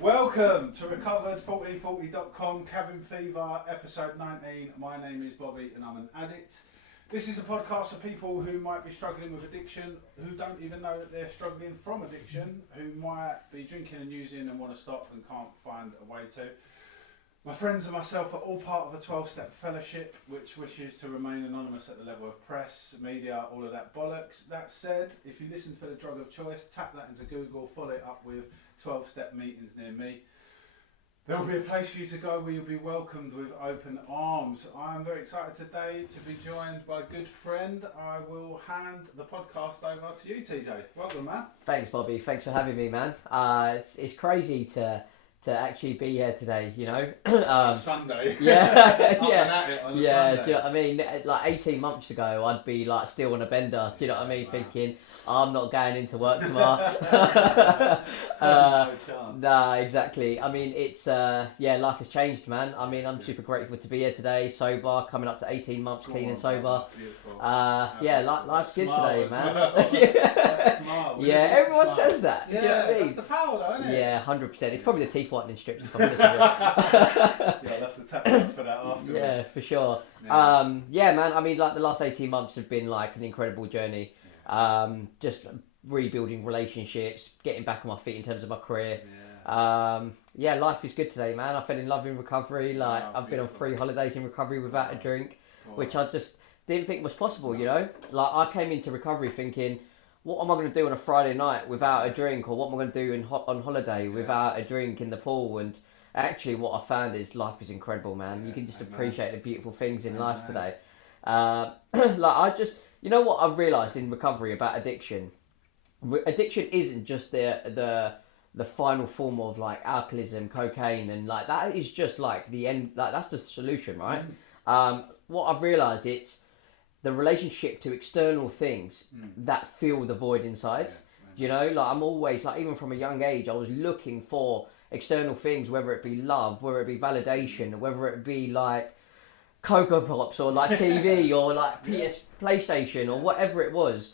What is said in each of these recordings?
Welcome to Recovered1440.com, Cabin Fever, episode 19. My name is Bobby and I'm an addict. This is a podcast for people who might be struggling with addiction, who don't even know that they're struggling from addiction, who might be drinking and using and want to stop and can't find a way to. My friends and myself are all part of a 12-step fellowship which wishes to remain anonymous at the level of press, media, all of that bollocks. That said, if you listen for the drug of choice, tap that into Google, follow it up with 12-step meetings near me. There will be a place for you to go where you'll be welcomed with open arms. I am very excited today to be joined by a good friend. I will hand the podcast over to you, TJ. Welcome, man. Thanks, Bobby. Thanks for having me, man. It's crazy to actually be here today, you know. On Sunday. Yeah, On yeah. Sunday. Do you know what I mean? Like 18 months ago, I'd be like still on a bender. Do you know what I mean? Wow. Thinking, I'm not going into work tomorrow. No chance. Nah, exactly. I mean, it's life has changed, man. I mean, I'm super grateful to be here today, sober, coming up to 18 months clean and sober. Life's good today, man. That's smart. Yeah, everyone says that. Yeah, do you know what I mean? That's the power, though, isn't it? Yeah, 100%. It's probably the teeth whitening strips, if I'm honest with you. Yeah, I'll have to tap in for that afterwards. Yeah, for sure. Yeah. Man. I mean, like the last 18 months have been like an incredible journey. Just rebuilding relationships, getting back on my feet in terms of my career. Life is good today, man. I fell in love in recovery. I've been on 3 holidays in recovery without a drink, which I just didn't think was possible, you know? Like, I came into recovery thinking, what am I going to do on a Friday night without a drink? Or what am I going to do on holiday without a drink in the pool? And actually what I found is life is incredible, man. You can just appreciate the beautiful things in life today. You know what I've realised in recovery about addiction? Addiction isn't just the final form of like alcoholism, cocaine, and like that is just like the end. Like that's the solution, right? What I've realised, it's the relationship to external things that fill the void inside. You know, like I'm always like, even from a young age, I was looking for external things, whether it be love, whether it be validation, whether it be like Cocoa Pops or like TV or like PlayStation or whatever it was.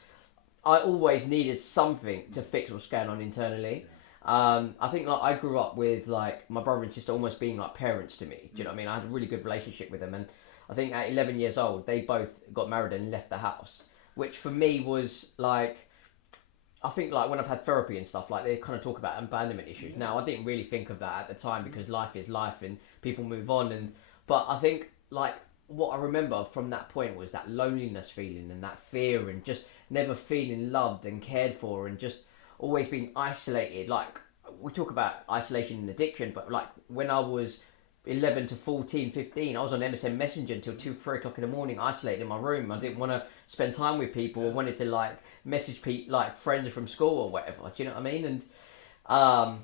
I always needed something to fix what's going on internally. I think like I grew up with like my brother and sister almost being like parents to me. Do you know what I mean? I had a really good relationship with them, and I think at 11 years old they both got married and left the house, which for me was like, I think like when I've had therapy and stuff, like they kind of talk about abandonment issues. Now I didn't really think of that at the time because life is life and people move on, but I think like what I remember from that point was that loneliness feeling and that fear and just never feeling loved and cared for and just always being isolated. Like we talk about isolation and addiction, but like when I was 11 to 14, 15, I was on MSN Messenger until 2-3 o'clock in the morning, isolated in my room. I didn't want to spend time with people. I wanted to like message people, like friends from school or whatever. Do you know what I mean? And I've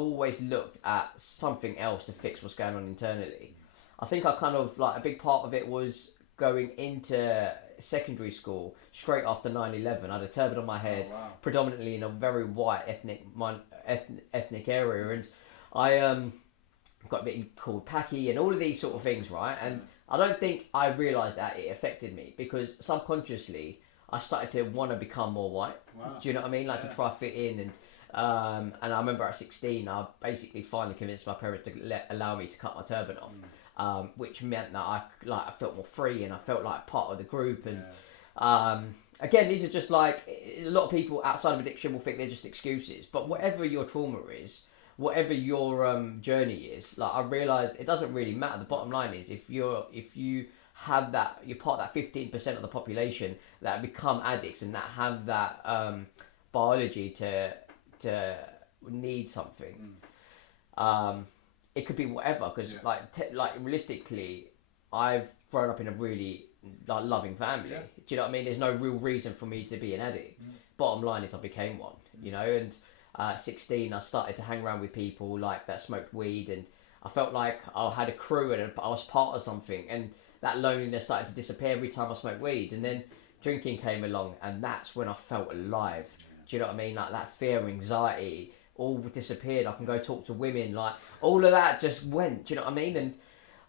always looked at something else to fix what's going on internally. I think I kind of like a big part of it was going into secondary school straight after 9/11. I had a turban on my head, predominantly in a very white ethnic area, and I got a bit called Packy and all of these sort of things, right? And I don't think I realised that it affected me because subconsciously I started to want to become more white. Do you know what I mean? Like to try fit in, and I remember at 16 I basically finally convinced my parents to allow me to cut my turban off. Which meant that I felt more free and I felt like part of the group. And again, these are just like, a lot of people outside of addiction will think they're just excuses. But whatever your trauma is, whatever your journey is, like I realised it doesn't really matter. The bottom line is if you have that, you're part of that 15% of the population that become addicts and that have that biology to need something. It could be whatever, because like realistically, I've grown up in a really like loving family. Do you know what I mean? There's no real reason for me to be an addict. Bottom line is I became one, you know, and At 16, I started to hang around with people like that smoked weed, and I felt like I had a crew and I was part of something, and that loneliness started to disappear every time I smoked weed. And then drinking came along, and that's when I felt alive. Do you know what I mean? Like that fear, anxiety, all disappeared. I can go talk to women, like all of that just went. Do you know what I mean? And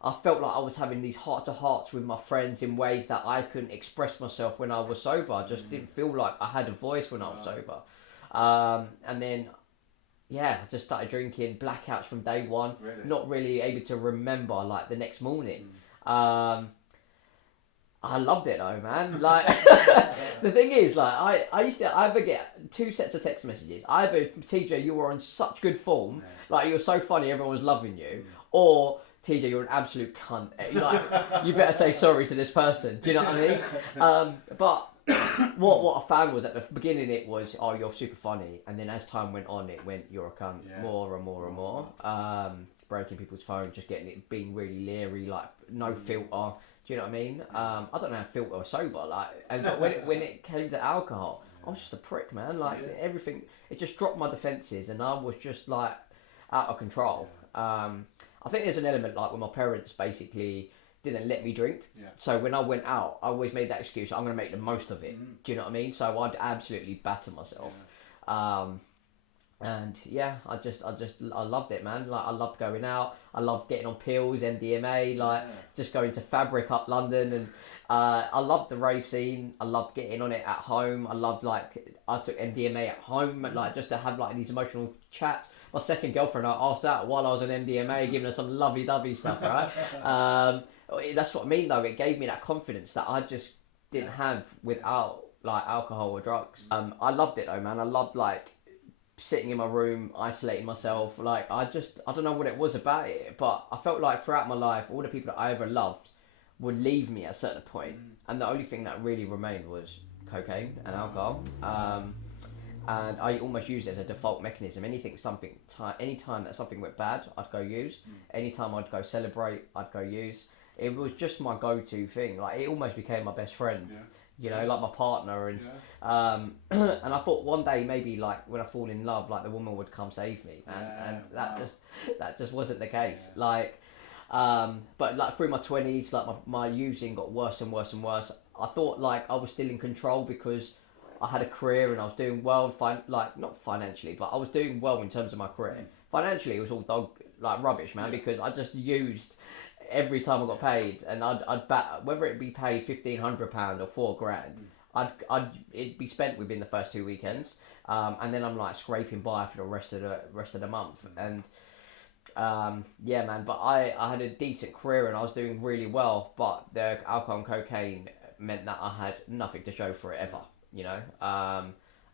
I felt like I was having these heart-to-hearts with my friends in ways that I couldn't express myself when I was sober. I just didn't feel like I had a voice when I was sober. And then, yeah, I just started drinking, blackouts from day one. Really? Not really able to remember, like, the next morning. I loved it though, man. Like, the thing is, like, I used to either get 2 sets of text messages. Either, TJ, you were on such good form, like, you were so funny, everyone was loving you, or TJ, you're an absolute cunt. Like, you better say sorry to this person. Do you know what I mean? But what I found was at the beginning it was, oh, you're super funny, and then as time went on, it went, you're a cunt, more and more and more. Breaking people's phones, just getting it, being really leery, like no filter. Do you know what I mean? I don't know how filter or sober, like, and when it came to alcohol, I was just a prick, man. Like everything, it just dropped my defences, and I was just like out of control. I think there's an element like when my parents basically didn't let me drink. So when I went out, I always made that excuse, I'm going to make the most of it. Do you know what I mean? So I'd absolutely batter myself. And yeah, I loved it, man. Like I loved going out. I loved getting on pills, MDMA, like just going to Fabric up London, and I loved the rave scene. I loved getting on it at home. I loved, like, I took MDMA at home, like just to have like these emotional chats. My second girlfriend, I asked out while I was on MDMA, giving her some lovey-dovey stuff, right? That's what I mean, though. It gave me that confidence that I just didn't have without like alcohol or drugs. I loved it though, man. I loved like sitting in my room, isolating myself. Like I don't know what it was about it, but I felt like throughout my life, all the people that I ever loved would leave me at a certain point, and the only thing that really remained was cocaine and alcohol. And I almost used it as a default mechanism. Anytime that something went bad, I'd go use. Anytime I'd go celebrate, I'd go use. It was just my go-to thing. Like it almost became my best friend. You know, like my partner, and and I thought one day maybe like when I fall in love, like the woman would come save me, and that just wasn't the case. Like, but like through my 20s, like my using got worse and worse and worse. I thought like I was still in control because I had a career and I was doing well, like not financially, but I was doing well in terms of my career. Financially, it was all rubbish, man, because I just used every time I got paid, and I'd bet whether it be paid £1,500 or £4,000, it'd be spent within the first 2 weekends, and then I'm like scraping by for the rest of the month, and yeah, man. But I had a decent career and I was doing really well, but the alcohol and cocaine meant that I had nothing to show for it ever. You know,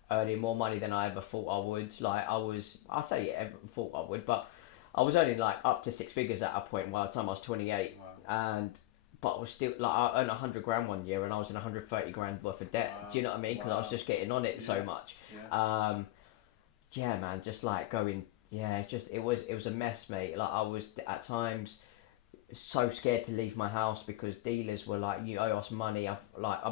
earning more money than I ever thought I would. Like I say ever thought I would, but I was earning like up to 6 figures at a point by the time I was 28, but I was still like I earned 100 grand one year and I was in 130 grand worth of debt. Do you know what I mean? Because I was just getting on it so much. Yeah, man, just like going. Yeah, it was a mess, mate. Like I was at times so scared to leave my house because dealers were like, you owe us money. I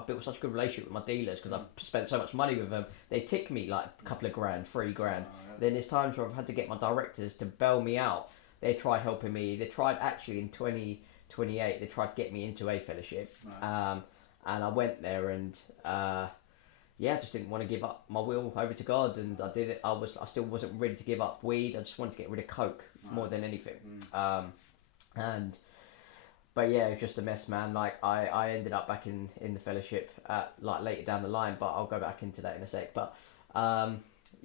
built such a good relationship with my dealers because I've spent so much money with them. They tick me like a couple of grand, 3 grand. Then there's times where I've had to get my directors to bail me out. They tried helping me. They tried actually in 2028. They tried to get me into a fellowship, and I went there and yeah, I just didn't want to give up my will over to God, and I did it. I still wasn't ready to give up weed. I just wanted to get rid of coke more than anything. But yeah, it was just a mess, man. Like I ended up back in the fellowship like later down the line, but I'll go back into that in a sec. But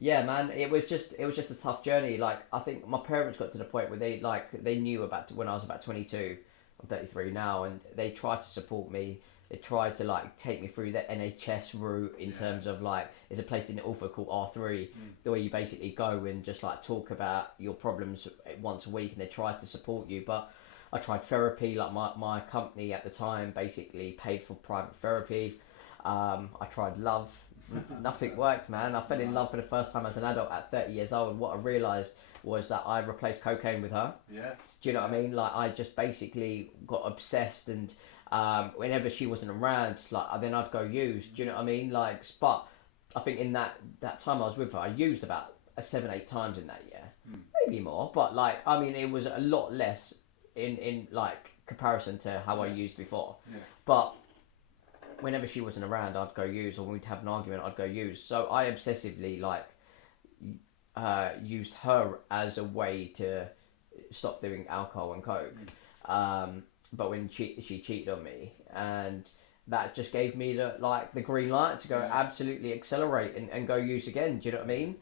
yeah, man, it was just a tough journey. Like I think my parents got to the point where they knew about when I was about 22. I'm 33 now, and they tried to support me. They tried to like take me through the NHS route in terms of like there's a place in Ilford called R3 where you basically go and just like talk about your problems once a week, and they tried to support you. But I tried therapy. Like my company at the time basically paid for private therapy. I tried love. Nothing worked, man. I fell in love for the first time as an adult at 30 years old, and what I realised was that I replaced cocaine with her. Yeah. Do you know what I mean? Like I just basically got obsessed, and whenever she wasn't around, like then I'd go use. Do you know what I mean? Like, but I think in that time I was with her, I used about 7-8 times in that year, maybe more. But like, I mean, it was a lot less in like comparison to how I used before. Yeah. But whenever she wasn't around, I'd go use, or when we'd have an argument, I'd go use. So I obsessively like used her as a way to stop doing alcohol and coke. But when she cheated on me, and that just gave me the green light to go absolutely accelerate and go use again. Do you know what I mean?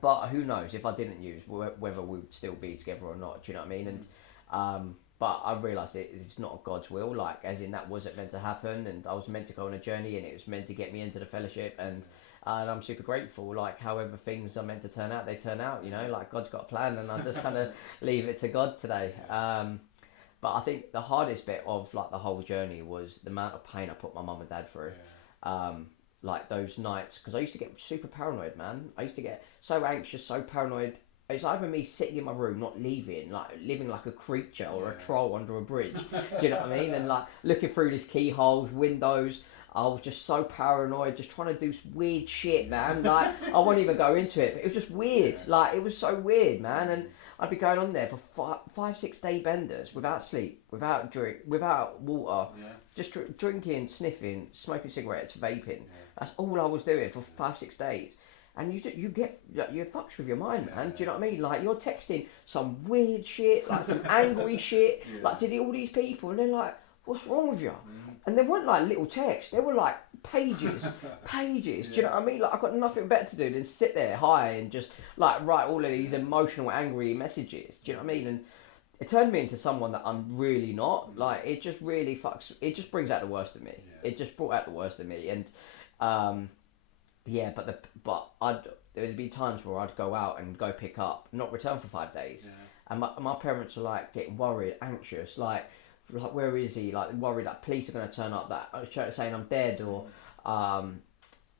But who knows if I didn't use whether we would still be together or not. Do you know what I mean? And but I realised it's not God's will. Like, as in, that wasn't meant to happen, and I was meant to go on a journey, and it was meant to get me into the fellowship, and I'm super grateful. Like, however things are meant to turn out, they turn out. You know, like, God's got a plan, and I just kind of leave it to God today. But I think the hardest bit of like the whole journey was the amount of pain I put my mum and dad through. Like those nights, because I used to get super paranoid, man. I used to get so anxious, so paranoid. It's either me sitting in my room, not leaving, like living like a creature or a troll under a bridge. Do you know what I mean? And like looking through these keyholes, windows. I was just so paranoid, just trying to do weird shit, man. Like, I won't even go into it, but it was just weird. Like, it was so weird, man. And I'd be going on there for 5-6 day benders without sleep, without drink, without water, just drinking, sniffing, smoking cigarettes, vaping. That's all I was doing for 5-6 days. And you fucks with your mind, man. Do you know what I mean? Like, you're texting some weird shit, like some angry shit, like to all these people, and they're like, "What's wrong with you?" And they weren't like little texts; they were like pages. Do you know what I mean? Like, I've got nothing better to do than sit there high and just like write all of these emotional, angry messages. Do you know what I mean? And it turned me into someone that I'm really not. Like, it just really fucks. It just brings out the worst of me. It just brought out the worst of me, and there'd be times where I'd go out and go pick up, not return for 5 days, and my parents were like getting worried, anxious, like where is he? Like, worried that police are going to turn up, that saying I'm dead, or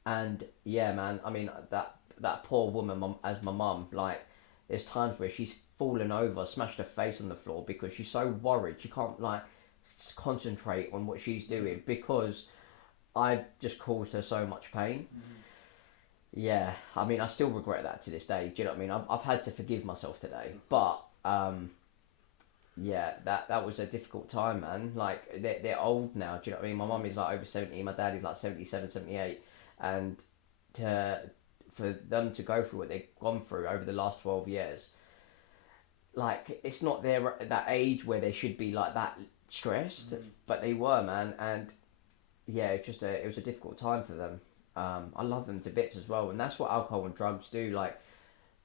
and yeah, man. I mean, that poor woman, as my mum, like, there's times where she's fallen over, smashed her face on the floor because she's so worried she can't like concentrate on what she's doing because I just caused her so much pain. Yeah, I mean, I still regret that to this day. Do you know what I mean? I've had to forgive myself today, but yeah, that was a difficult time, man. Like, they're old now. Do you know what I mean? My mum is like over 70, my dad is like 77, 78, and for them to go through what they've gone through over the last 12 years, like, it's not their that age where they should be like that stressed, but they were, man. And yeah, it was a difficult time for them. I love them to bits as well, and that's what alcohol and drugs do. Like,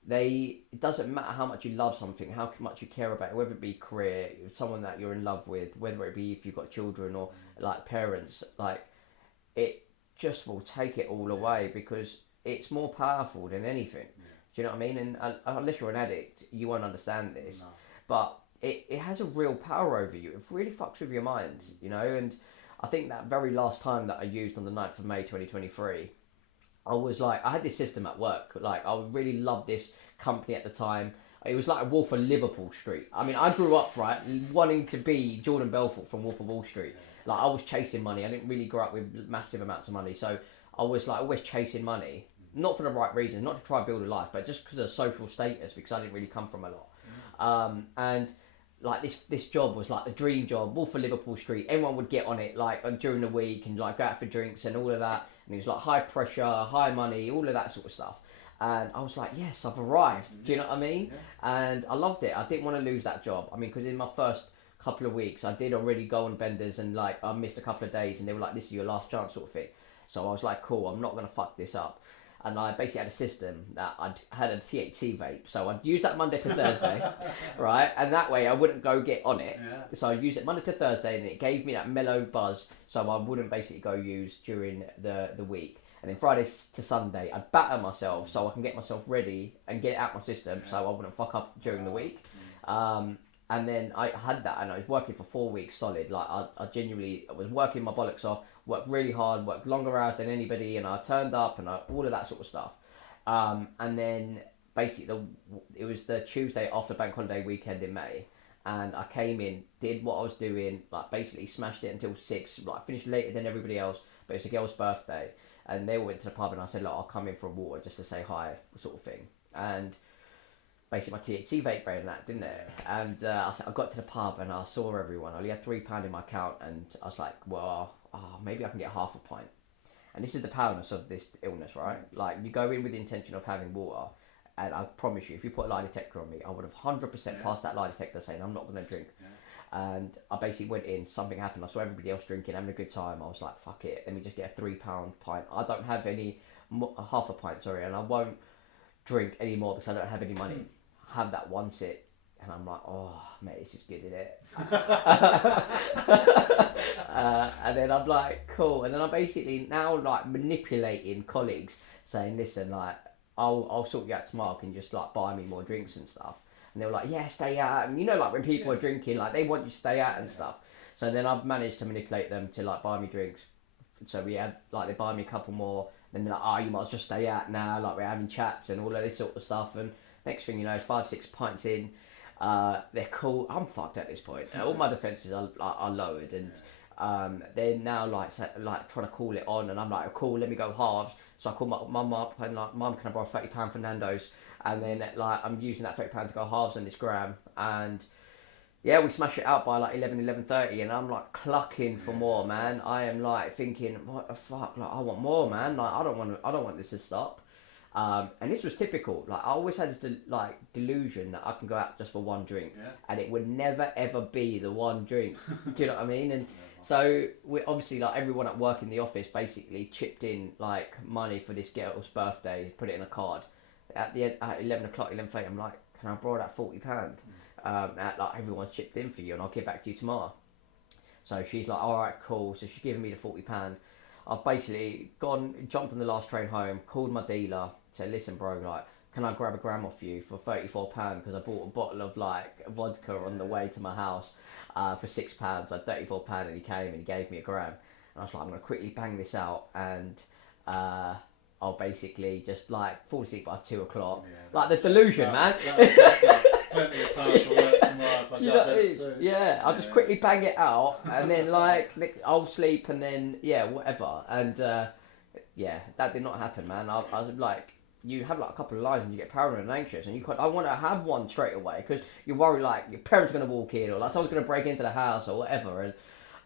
it doesn't matter how much you love something, how much you care about it, whether it be career, someone that you're in love with, whether it be if you've got children or like parents, like, it just will take it all away because it's more powerful than anything. Do you know what I mean? And unless you're an addict, you won't understand this. No. But it has a real power over you. It really fucks with your mind, you know. And I think that very last time that I used on the 9th of May 2023, I was like, I had this system at work. Like, I really loved this company at the time. It was like a Wolf of Liverpool Street. I mean, I grew up, right, wanting to be Jordan Belfort from Wolf of Wall Street. Like, I was chasing money. I didn't really grow up with massive amounts of money. So I was like always chasing money. Not for the right reasons, not to try and build a life, but just because of social status, because I didn't really come from a lot. And like this job was like the dream job, Wolf of Liverpool Street. Everyone would get on it like during the week and like go out for drinks and all of that. And it was like high pressure, high money, all of that sort of stuff. And I was like, yes, I've arrived. Do you know what I mean? Yeah. And I loved it. I didn't want to lose that job. I mean, because in my first couple of weeks, I did already go on benders and like I missed a couple of days and they were like, this is your last chance sort of thing. So I was like, cool, I'm not going to fuck this up. And I basically had a system that I'd had a THC vape. So I'd use that Monday to Thursday, right? And that way I wouldn't go get on it. Yeah. So I'd use it Monday to Thursday and it gave me that mellow buzz. So I wouldn't basically go use during the week. And then Friday to Sunday, I'd batter myself so I can get myself ready and get it out my system so I wouldn't fuck up during the week. And then I had that and I was working for 4 weeks solid. Like I genuinely was working my bollocks off, worked really hard, worked longer hours than anybody, and I turned up and all of that sort of stuff. And then basically it was the Tuesday after bank holiday weekend in May, and I came in, did what I was doing, like basically smashed it until 6, like finished later than everybody else, but it's a girl's birthday. and they all went to the pub, and I said, look, I'll come in for a water just to say hi, sort of thing. And basically my THC vape ran that, didn't it? And I got to the pub and I saw everyone. I only had £3 in my account, and I was like, well, maybe I can get half a pint. And this is the powerless of this illness, right? Like, you go in with the intention of having water, and I promise you, if you put a lie detector on me, I would have 100% passed that lie detector saying I'm not going to drink. And I basically went in, something happened, I saw everybody else drinking, having a good time. I was like, fuck it, let me just get a £3 pint. I don't have half a pint, and I won't drink anymore because I don't have any money. Have that one sip, and I'm like, oh mate, this is good, isn't it? And then I'm like, cool. And then I'm basically now like manipulating colleagues, saying, listen, like, I'll sort you out tomorrow, can you just like buy me more drinks and stuff? And they were like, yeah, stay out. And you know, like when people are drinking, like they want you to stay out and stuff. So then I've managed to manipulate them to like buy me drinks. So we have like, they buy me a couple more, then they're like, oh, you might as well stay out now, like we're having chats and all of this sort of stuff. And next thing you know, 5-6 pints in, they're cool. I'm fucked at this point. All my defences are lowered, and they're now like trying to call it on, and I'm like, cool, let me go halves. So I call my mum up and like, mum, can I borrow £30 for Nando's? And then like I'm using that £30 to go halves on this gram, and yeah, we smash it out by like 11:30, and I'm like clucking for more, man. I am like thinking, what the fuck? Like, I want more, man. Like, I don't want this to stop. And this was typical. Like, I always had this delusion that I can go out just for one drink, and it would never ever be the one drink. Do you know what I mean? And so we obviously, like, everyone at work in the office basically chipped in like money for this girl's birthday, put it in a card. At the end, at 11 o'clock, 11:30, I'm like, can I borrow that £40? Like, everyone chipped in for you, and I'll get back to you tomorrow. So she's like, all right, cool. So she's giving me the £40. I've basically jumped on the last train home, called my dealer, said, listen, bro, like, can I grab a gram off you for £34? Because I bought a bottle of like vodka on the way to my house for £6. So £34, and he came and he gave me a gram. And I was like, I'm gonna quickly bang this out, and I'll basically just like fall asleep by 2 o'clock. Like the delusion, man. Plenty of time for work tomorrow. If I get there too. Yeah, I'll just quickly bang it out, and then like I'll sleep, and then whatever. And yeah, that did not happen, man. I was like, you have like a couple of lines and you get paranoid and anxious, and I want to have one straight away because you worry like your parents are going to walk in, or like someone's going to break into the house or whatever. And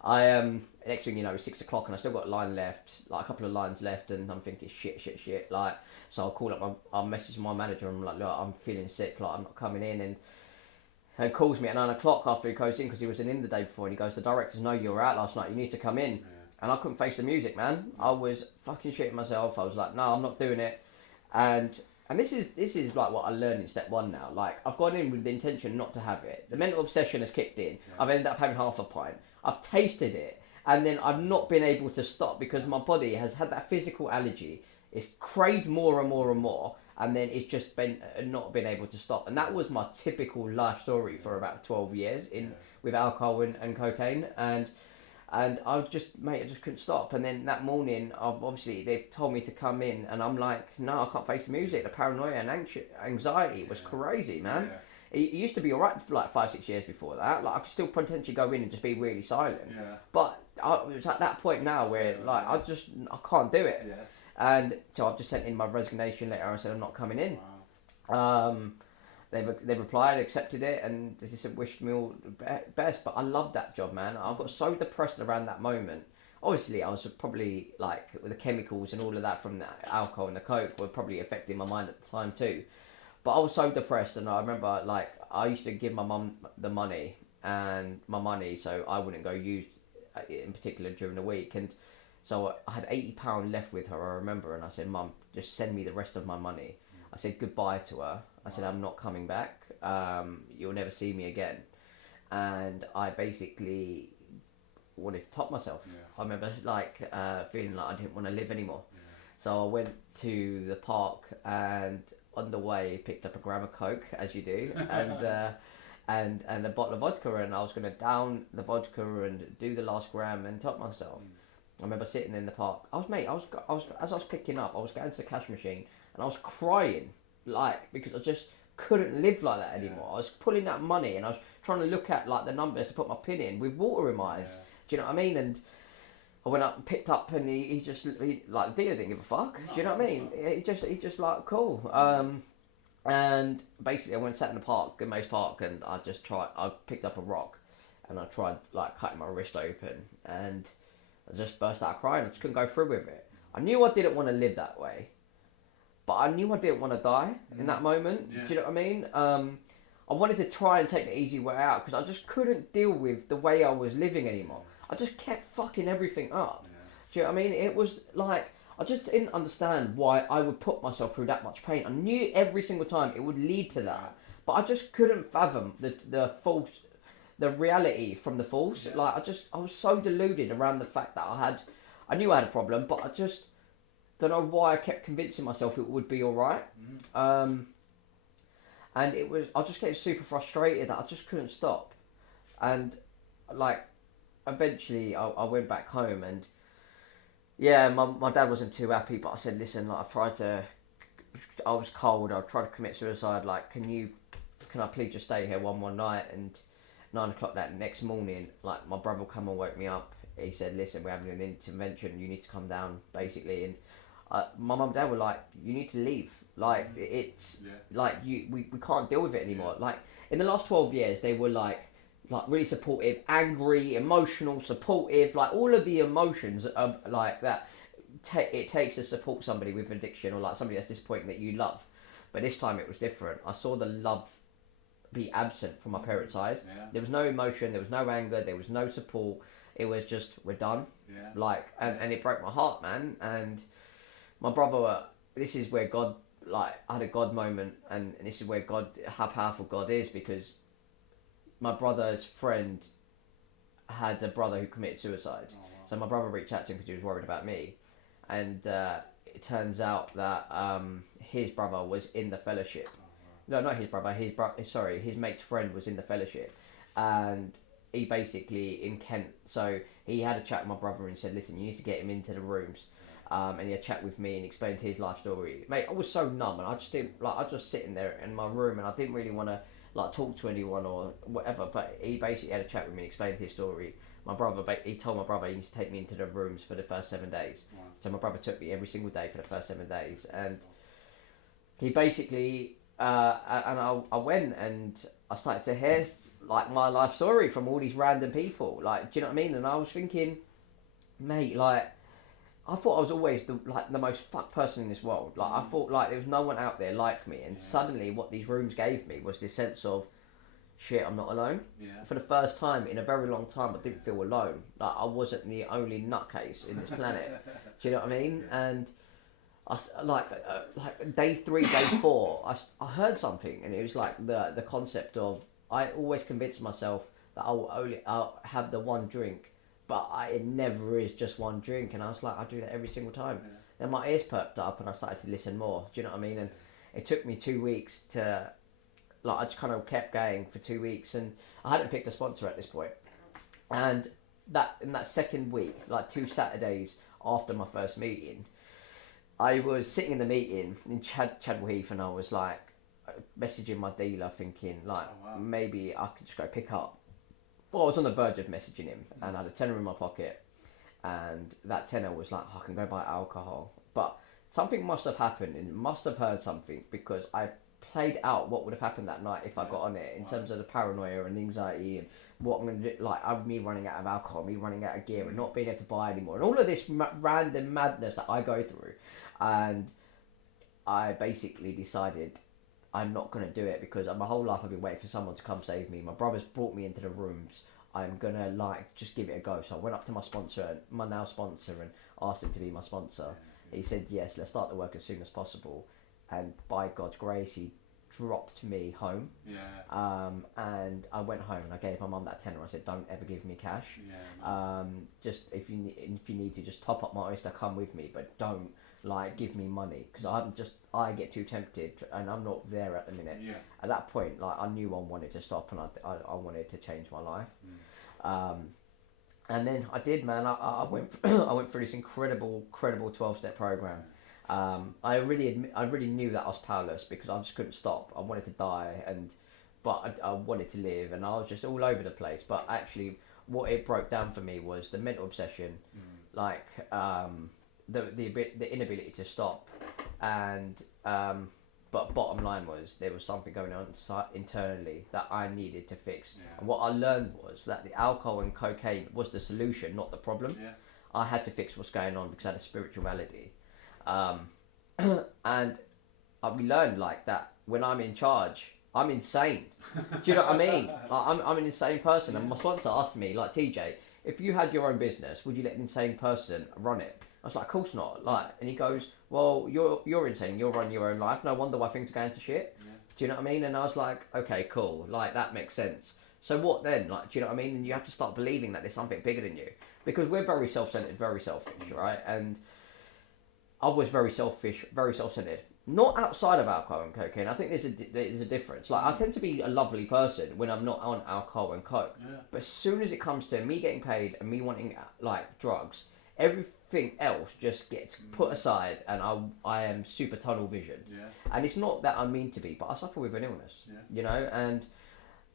I next thing you know, it's 6 o'clock, and I still got a line left, like a couple of lines left, and I'm thinking shit. Like, so I'll call up, I'll message my manager, and I'm like, look, I'm feeling sick, like I'm not coming in, and he calls me at 9 o'clock after he goes in because he was in the day before, and he goes, the directors know you were out last night, you need to come in. And I couldn't face the music, man. I was fucking shitting myself. I was like, no, I'm not doing it. And this is like what I learned in step one now. Like, I've gone in with the intention not to have it. The mental obsession has kicked in. I've ended up having half a pint. I've tasted it, and then I've not been able to stop because my body has had that physical allergy. It's craved more and more and more, and then it's just been not been able to stop. And that was my typical life story for about 12 years with alcohol and cocaine. And I was just, mate, I just couldn't stop. And then that morning, obviously, they've told me to come in, and I'm like, no, I can't face the music. The paranoia and anxiety was crazy, man. It used to be alright for like 5-6 years before that. Like, I could still potentially go in and just be really silent. But it was at that point now where, like, I can't do it. And so I've just sent in my resignation letter and said I'm not coming in. They've replied, accepted it, and they just wished me all the best. But I loved that job, man. I got so depressed around that moment. Obviously, I was probably like with the chemicals and all of that from the alcohol and the coke were probably affecting my mind at the time too. But I was so depressed, and I remember like I used to give my mum the money so I wouldn't go use in particular during the week. And so I had £80 left with her, I remember, and I said, Mum, just send me the rest of my money. I said goodbye to her. I said, I'm not coming back. You'll never see me again. And I basically wanted to top myself. I remember like feeling like I didn't want to live anymore. So I went to the park, and on the way picked up a gram of coke, as you do, and a bottle of vodka, and I was going to down the vodka and do the last gram and top myself. I remember sitting in the park. I was as I was picking up, I was going to the cash machine, and I was crying, like, because I just couldn't live like that anymore. I was pulling that money, and I was trying to look at like the numbers to put my pin in with water in my eyes. Do you know what I mean? And I went up and picked up, and he like the dealer didn't give a fuck. No, Do you know what I mean? He just like cool. And basically I went and sat in the park, in Maze Park, and I picked up a rock, and I tried like cutting my wrist open, and I just burst out crying. I just couldn't go through with it. I knew I didn't want to live that way, but I knew I didn't want to die in that moment. Yeah. Do you know what I mean? I wanted to try and take the easy way out because I just couldn't deal with the way I was living anymore. I just kept fucking everything up. Yeah. Do you know what I mean? It was like, I just didn't understand why I would put myself through that much pain. I knew every single time it would lead to that, but I just couldn't fathom the reality from the false. Yeah. Like I was so deluded around the fact that I knew I had a problem, but I just don't know why I kept convincing myself it would be all right. And it was, I just getting super frustrated that I just couldn't stop. And like, eventually I went back home, and yeah, my dad wasn't too happy, but I said, listen, like I was cold, I tried to commit suicide, like, can I please just stay here one more night? And 9 o'clock that next morning, like, my brother come and woke me up. He said, listen, we're having an intervention, you need to come down, basically. And my mum and dad were like, you need to leave. Like, it's, like, we can't deal with it anymore. Yeah. Like, in the last 12 years, they were like really supportive, angry, emotional, supportive, like, all of the emotions like that it takes to support somebody with addiction, or like somebody that's disappointing that you love. But this time it was different. I saw the love be absent from my parents' eyes. Yeah. There was no emotion, there was no anger, there was no support. It was just, we're done. Yeah. Like, and it broke my heart, man. And my brother, this is where God, like, I had a God moment, and this is where God, how powerful God is, because my brother's friend had a brother who committed suicide. Oh, wow. So my brother reached out to him because he was worried about me. And it turns out that his brother was in the fellowship. Oh, wow. No, not his brother, his mate's friend was in the fellowship. And he basically, in Kent, so he had a chat with my brother and said, listen, you need to get him into the rooms. And he had a chat with me and explained his life story. Mate, I was so numb, and I just didn't, like, I was just sitting there in my room, and I didn't really want to, like, talk to anyone or whatever. But he basically had a chat with me and explained his story. My brother, he told my brother he needs to take me into the rooms for the first 7 days. Wow. So my brother took me every single day for the first 7 days, and he basically, and I went, and I started to hear, like, my life story from all these random people. Like, do you know what I mean? And I was thinking, mate, like, I thought I was always the most fucked person in this world. Like, I thought, like, there was no one out there like me. And suddenly what these rooms gave me was this sense of, shit, I'm not alone. Yeah. For the first time in a very long time, I didn't feel alone. Like, I wasn't the only nutcase in this planet. Do you know what I mean? And I, like day 3, day 4, I heard something, and it was like the concept of, I always convinced myself that I'll have the one drink, but it never is just one drink. And I was like, I do that every single time. Yeah. Then my ears perked up, and I started to listen more. Do you know what I mean? And it took me 2 weeks to, like, I just kind of kept going for 2 weeks, and I hadn't picked a sponsor at this point. And in that second week, like 2 Saturdays after my first meeting, I was sitting in the meeting in Chadwell Heath, and I was like messaging my dealer, thinking, like, maybe I could just go pick up. Well, I was on the verge of messaging him, and I had a tenner in my pocket, and that tenner was like, I can go buy alcohol. But something must have happened, and must have heard something, because I played out what would have happened that night if I got on it, in terms of the paranoia and anxiety, and what I'm going to do, like, me running out of alcohol, me running out of gear, and not being able to buy anymore, and all of this random madness that I go through. And I basically decided I'm not going to do it, because my whole life I've been waiting for someone to come save me. My brother's brought me into the rooms. I'm going to, like, just give it a go. So I went up to my sponsor, my now sponsor, and asked him to be my sponsor. He said, yes, let's start the work as soon as possible. And by God's grace, he dropped me home. Yeah. And I went home, and I gave my mum that tenner. I said, don't ever give me cash. Yeah, nice. Just if you need to, just top up my oyster, come with me, but don't, like, give me money, because I get too tempted, and I'm not there at the minute. Yeah. At that point, like, I knew I wanted to stop, and I wanted to change my life. And then I did, man. I went I went through this incredible 12-step program. I really knew that I was powerless, because I just couldn't stop. I wanted to die, but I wanted to live, and I was just all over the place. But actually, what it broke down for me was the mental obsession. like the inability to stop, and but bottom line was there was something going on internally that I needed to fix. Yeah. And what I learned was that the alcohol and cocaine was the solution, not the problem. Yeah. I had to fix what's going on because I had a spiritual malady, and we learned like that when I'm in charge, I'm insane. Do you know what I mean? Like, I'm an insane person, and my sponsor asked me, like, TJ, if you had your own business, would you let an insane person run it? I was like, of course not. Like, and he goes, well, you're insane. You'll run your own life. No wonder why things are going to shit. Yeah. Do you know what I mean? And I was like, okay, cool. Like, that makes sense. So what then? Like, do you know what I mean? And you have to start believing that there's something bigger than you, because we're very self-centered, very selfish, right? And I was very selfish, very self-centered. Not outside of alcohol and cocaine. I think there's a difference. Like, I tend to be a lovely person when I'm not on alcohol and coke. Yeah. But as soon as it comes to me getting paid and me wanting, like, drugs, everything else just gets put aside, and I am super tunnel vision. Yeah. And it's not that I mean to be, but I suffer with an illness, you know, and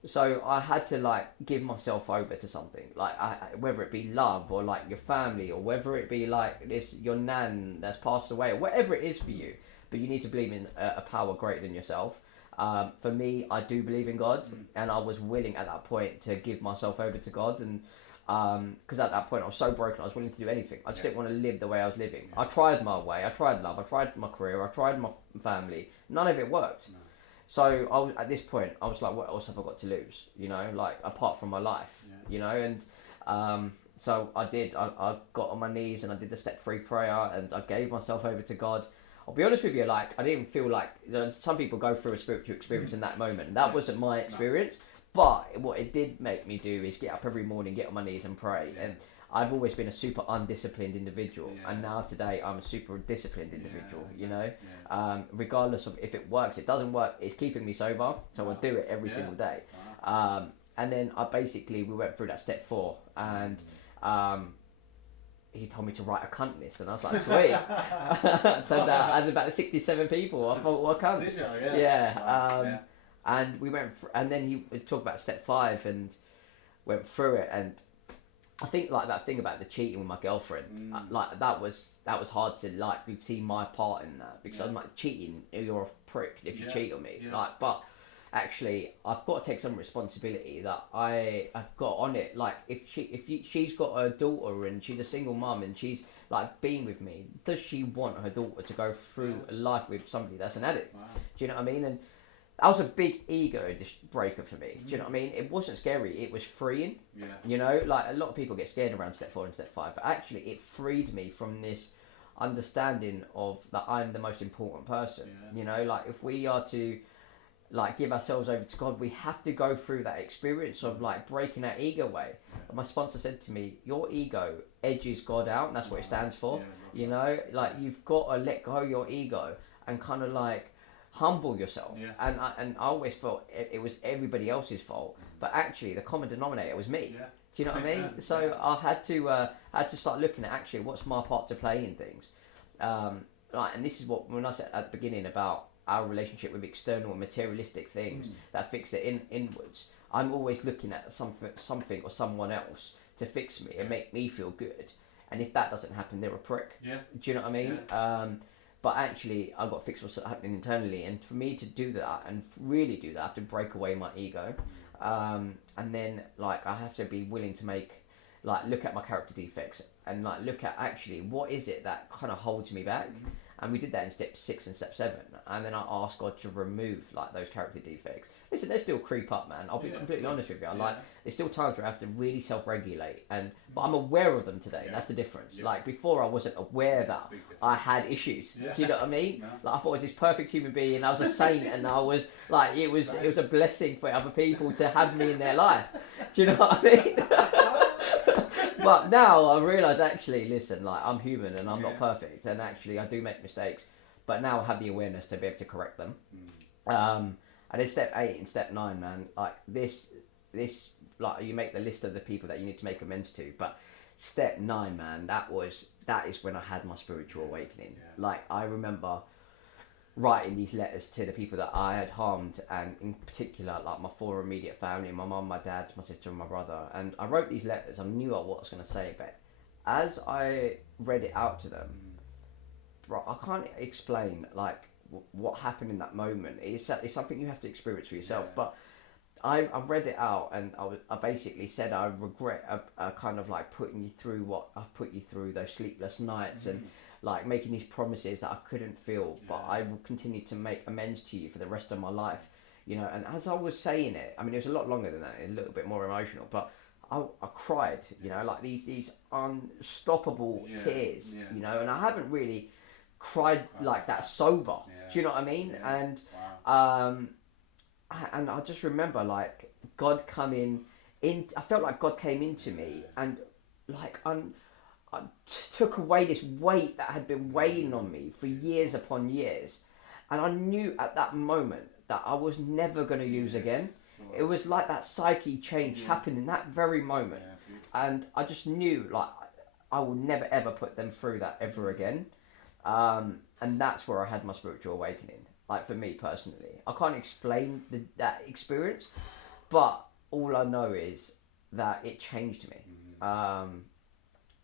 so I had to, like, give myself over to something, like, whether it be love or, like, your family, or whether it be, like, your nan that's passed away, or whatever it is for you. But you need to believe in a power greater than yourself. For me, I do believe in God, and I was willing at that point to give myself over to God, and because at that point I was so broken, I was willing to do anything. I just didn't want to live the way I was living. I tried my way, I tried love, I tried my career, I tried my family. None of it worked. No. So I was, at this point, I was like, what else have I got to lose? You know, like, apart from my life, you know, and so I did. I got on my knees and I did the step 3 prayer, and I gave myself over to God. I'll be honest with you, like, I didn't feel like, you know, some people go through a spiritual experience in that moment. That wasn't my experience, but what it did make me do is get up every morning, get on my knees and pray. And I've always been a super undisciplined individual, and now today I'm a super disciplined individual, you know, regardless of if it works, it doesn't work, it's keeping me sober, so I do it every single day. And then we went through that step 4, and he told me to write a cunt list, and I was like, sweet. Turned out I had about 67 people. I thought, what cunt? This year, And we went, and then he talked about step 5 and went through it. And I think, like, that thing about the cheating with my girlfriend, like, that was hard to, like, see my part in that, because I'm like, cheating, you're a prick if you cheat on me. Like, but actually, I've got to take some responsibility that I've got on it. Like, if she's got a daughter and she's a single mum and she's, like, being with me, does she want her daughter to go through a life with somebody that's an addict? Wow. Do you know what I mean? And that was a big ego breaker for me. Do you know what I mean? It wasn't scary, it was freeing. Yeah. You know, like, a lot of people get scared around step 4 and step 5, but actually it freed me from this understanding of that I'm the most important person. You know, like, if we are to, like, give ourselves over to God, we have to go through that experience of, like, breaking our ego away. And my sponsor said to me, your ego edges God out, and that's what it stands for. You know, like, you've got to let go of your ego and kind of, like, humble yourself. And I always felt it was everybody else's fault, but actually the common denominator was me. Do you know what I mean? So I had to start looking at, actually, what's my part to play in things. Like, and this is what, when I said at the beginning about our relationship with external and materialistic things that fix it inwards, I'm always looking at something or someone else to fix me and make me feel good. And if that doesn't happen, they're a prick. Do you know what I mean? But actually, I've got to fix what's happening internally, and for me to do that and really do that, I have to break away my ego, and then, like, I have to be willing to look at my character defects and, like, look at, actually, what is it that kind of holds me back. And we did that in step 6 and step 7. And then I asked God to remove, like, those character defects. Listen, they still creep up, man. I'll be completely honest with you. Like, there's still times where I have to really self-regulate. But I'm aware of them today. That's the difference. Like, before I wasn't aware that I had issues. Do you know what I mean? Like, I thought I was this perfect human being. I was a saint, and I was, like, it was a blessing for other people to have me in their life. Do you know what I mean? But now I realise, actually, listen, like, I'm human and I'm not perfect, and actually I do make mistakes, but now I have the awareness to be able to correct them. And then step 8 and step 9, man, like, this, like, you make the list of the people that you need to make amends to, but step 9, man, that is when I had my spiritual awakening. Like, I remember writing these letters to the people that I had harmed, and in particular, like, my 4 immediate family, my mum, my dad, my sister and my brother. And I wrote these letters. I knew what I was going to say, but as I read it out to them, bro, I can't explain like what happened in that moment. It's something you have to experience for yourself. Yeah. But I read it out, and I basically said I regret kind of like putting you through what I've put you through, those sleepless nights, and like making these promises that I couldn't feel, but I will continue to make amends to you for the rest of my life. You know, and as I was saying it, I mean, it was a lot longer than that, a little bit more emotional, but I cried, you know, like these unstoppable tears, you know, and I haven't really cried like that sober. Do you know what I mean? And and I just remember like God coming in. I felt like God came into me and like took away this weight that had been weighing on me for years upon years, and I knew at that moment that I was never going to use again. It was like that psyche change happened in that very moment, and I just knew like I will never ever put them through that ever again. And that's where I had my spiritual awakening. Like for me personally, I can't explain that experience, but all I know is that it changed me. And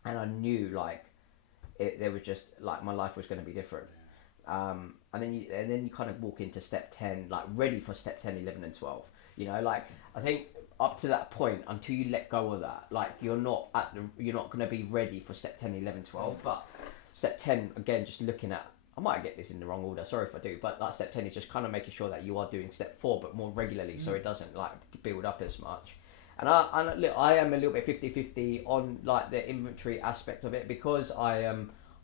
I knew like there was just like my life was going to be different. And then you kind of walk into step 10, like ready for step 10, 11 and 12. You know, like I think up to that point, until you let go of that, like you're not going to be ready for step 10, 11, 12. But step 10, again, just looking at, I might get this in the wrong order, sorry if I do, but like step 10 is just kind of making sure that you are doing step 4 but more regularly, so it doesn't like build up as much. And I am a little bit 50-50 on like the inventory aspect of it, because I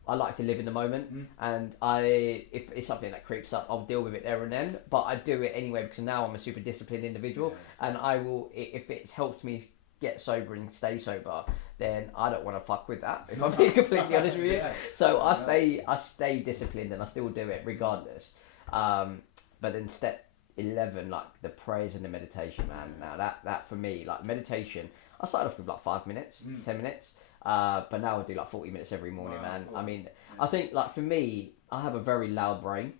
like to live in the moment, and if it's something that creeps up, I'll deal with it there and then, but I do it anyway because now I'm a super disciplined individual, and I will, if it's helped me get sober and stay sober, then I don't want to fuck with that, if I'm being completely honest with you. So I stay disciplined and I still do it regardless. But then step 11, like the prayers and the meditation, man. Now that for me, like meditation, I started off with like 5 minutes, 10 minutes, but now I do like 40 minutes every morning, man. I mean, I think like for me, I have a very loud brain.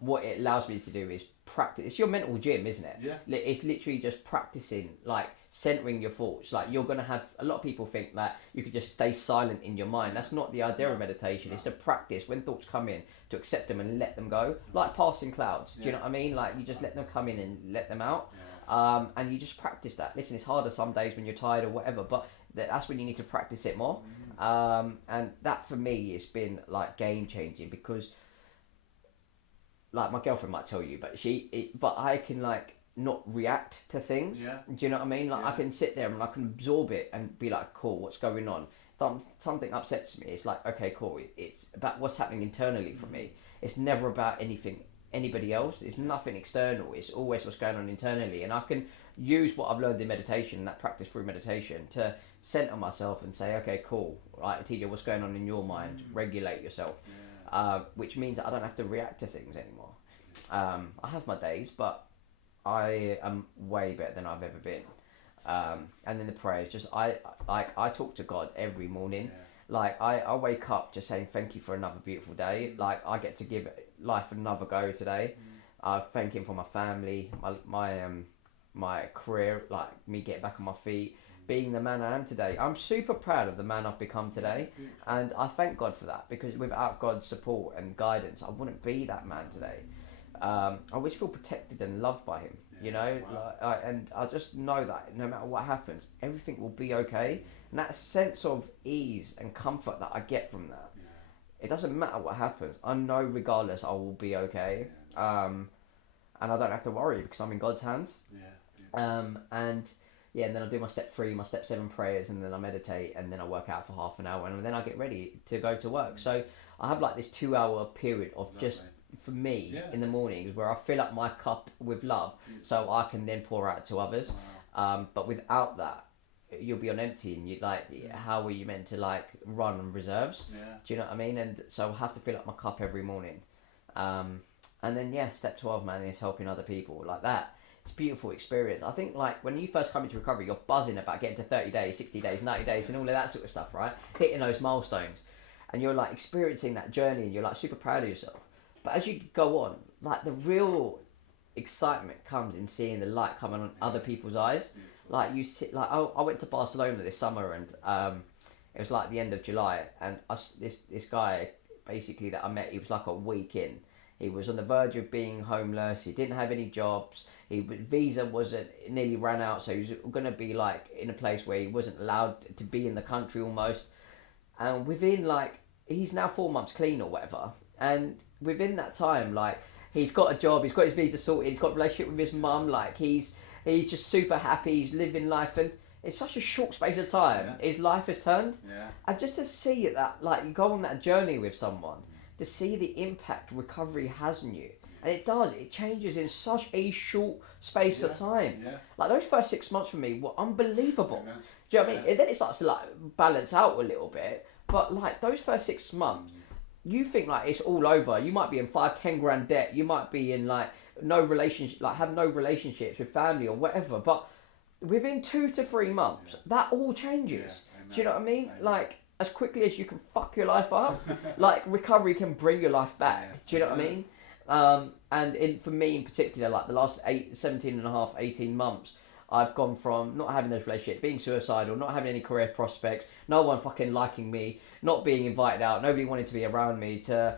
What it allows me to do is practice. It's your mental gym, isn't it? It's literally just practicing, like centering your thoughts. Like you're gonna have, a lot of people think that you could just stay silent in your mind. That's not the idea of meditation. It's to practice when thoughts come in, to accept them and let them go, like passing clouds. Do you know what I mean? Like you just let them come in and let them out. And you just practice that. Listen, it's harder some days when you're tired or whatever, but that's when you need to practice it more. And that for me has been like game changing, because like my girlfriend might tell you, but I can like not react to things. Do you know what I mean? Like I can sit there and I can absorb it and be like, cool, what's going on? If something upsets me, it's like, okay, cool. It's about what's happening internally for me. It's never about anybody else. It's nothing external. It's always what's going on internally. And I can use what I've learned in meditation, that practice through meditation, to center myself and say, okay, cool. Right, TJ, what's going on in your mind? Regulate yourself. Which means that I don't have to react to things anymore. I have my days, but I am way better than I've ever been. And then the prayers, just I talk to God every morning. Like I wake up just saying thank you for another beautiful day. Like I get to give life another go today. I thank Him for my family, my career, like me getting back on my feet, being the man I am today. I'm super proud of the man I've become today, and I thank God for that, because without God's support and guidance, I wouldn't be that man today. I always feel protected and loved by Him, you know, and I just know that no matter what happens, everything will be okay. And that sense of ease and comfort that I get from that, it doesn't matter what happens. I know regardless I will be okay, and I don't have to worry because I'm in God's hands. And then I do my step 3, my step 7 prayers, and then I meditate, and then I work out for half an hour, and then I get ready to go to work. So I have like this 2-hour period of just for me in the mornings where I fill up my cup with love, so I can then pour out to others. But without that, you'll be on empty, and you like, how are you meant to like run on reserves? Do you know what I mean? And so I have to fill up my cup every morning. And then step 12, man, is helping other people like that. It's a beautiful experience. I think like when you first come into recovery, you're buzzing about getting to 30 days, 60 days, 90 days and all of that sort of stuff, right? Hitting those milestones, and you're like experiencing that journey, and you're like super proud of yourself. But as you go on, like the real excitement comes in seeing the light coming on other people's eyes. Like you sit, like I went to Barcelona this summer, and It was like the end of July, and this guy basically that I met, he was like a week in. He was on the verge of being homeless. He didn't have any jobs. His visa wasn't nearly ran out, so he was going to be like in a place where he wasn't allowed to be in the country almost. And within like, he's now 4 months clean or whatever. And within that time, like, he's got a job, he's got his visa sorted, he's got a relationship with his mum. Like, he's just super happy. He's living life, and in such a short space of time, his life has turned. Yeah. And just to see that, like, you go on that journey with someone, to see the impact recovery has on you. And it does, it changes in such a short space of time. Yeah. Like, those first 6 months for me were unbelievable. Yeah. Do you know what I mean? And then it starts to, like, balance out a little bit. But, like, those first 6 months, you think, like, it's all over. You might be in 5-10 grand debt. You might be in, like, no relationship, like, have no relationships with family or whatever. But within 2 to 3 months, that all changes. Do you know what I mean? Like, as quickly as you can fuck your life up, like, recovery can bring your life back. Do you know what I mean? And for me in particular, like, the last 18 months, I've gone from not having those relationships, being suicidal, not having any career prospects, no one fucking liking me, not being invited out, nobody wanting to be around me, to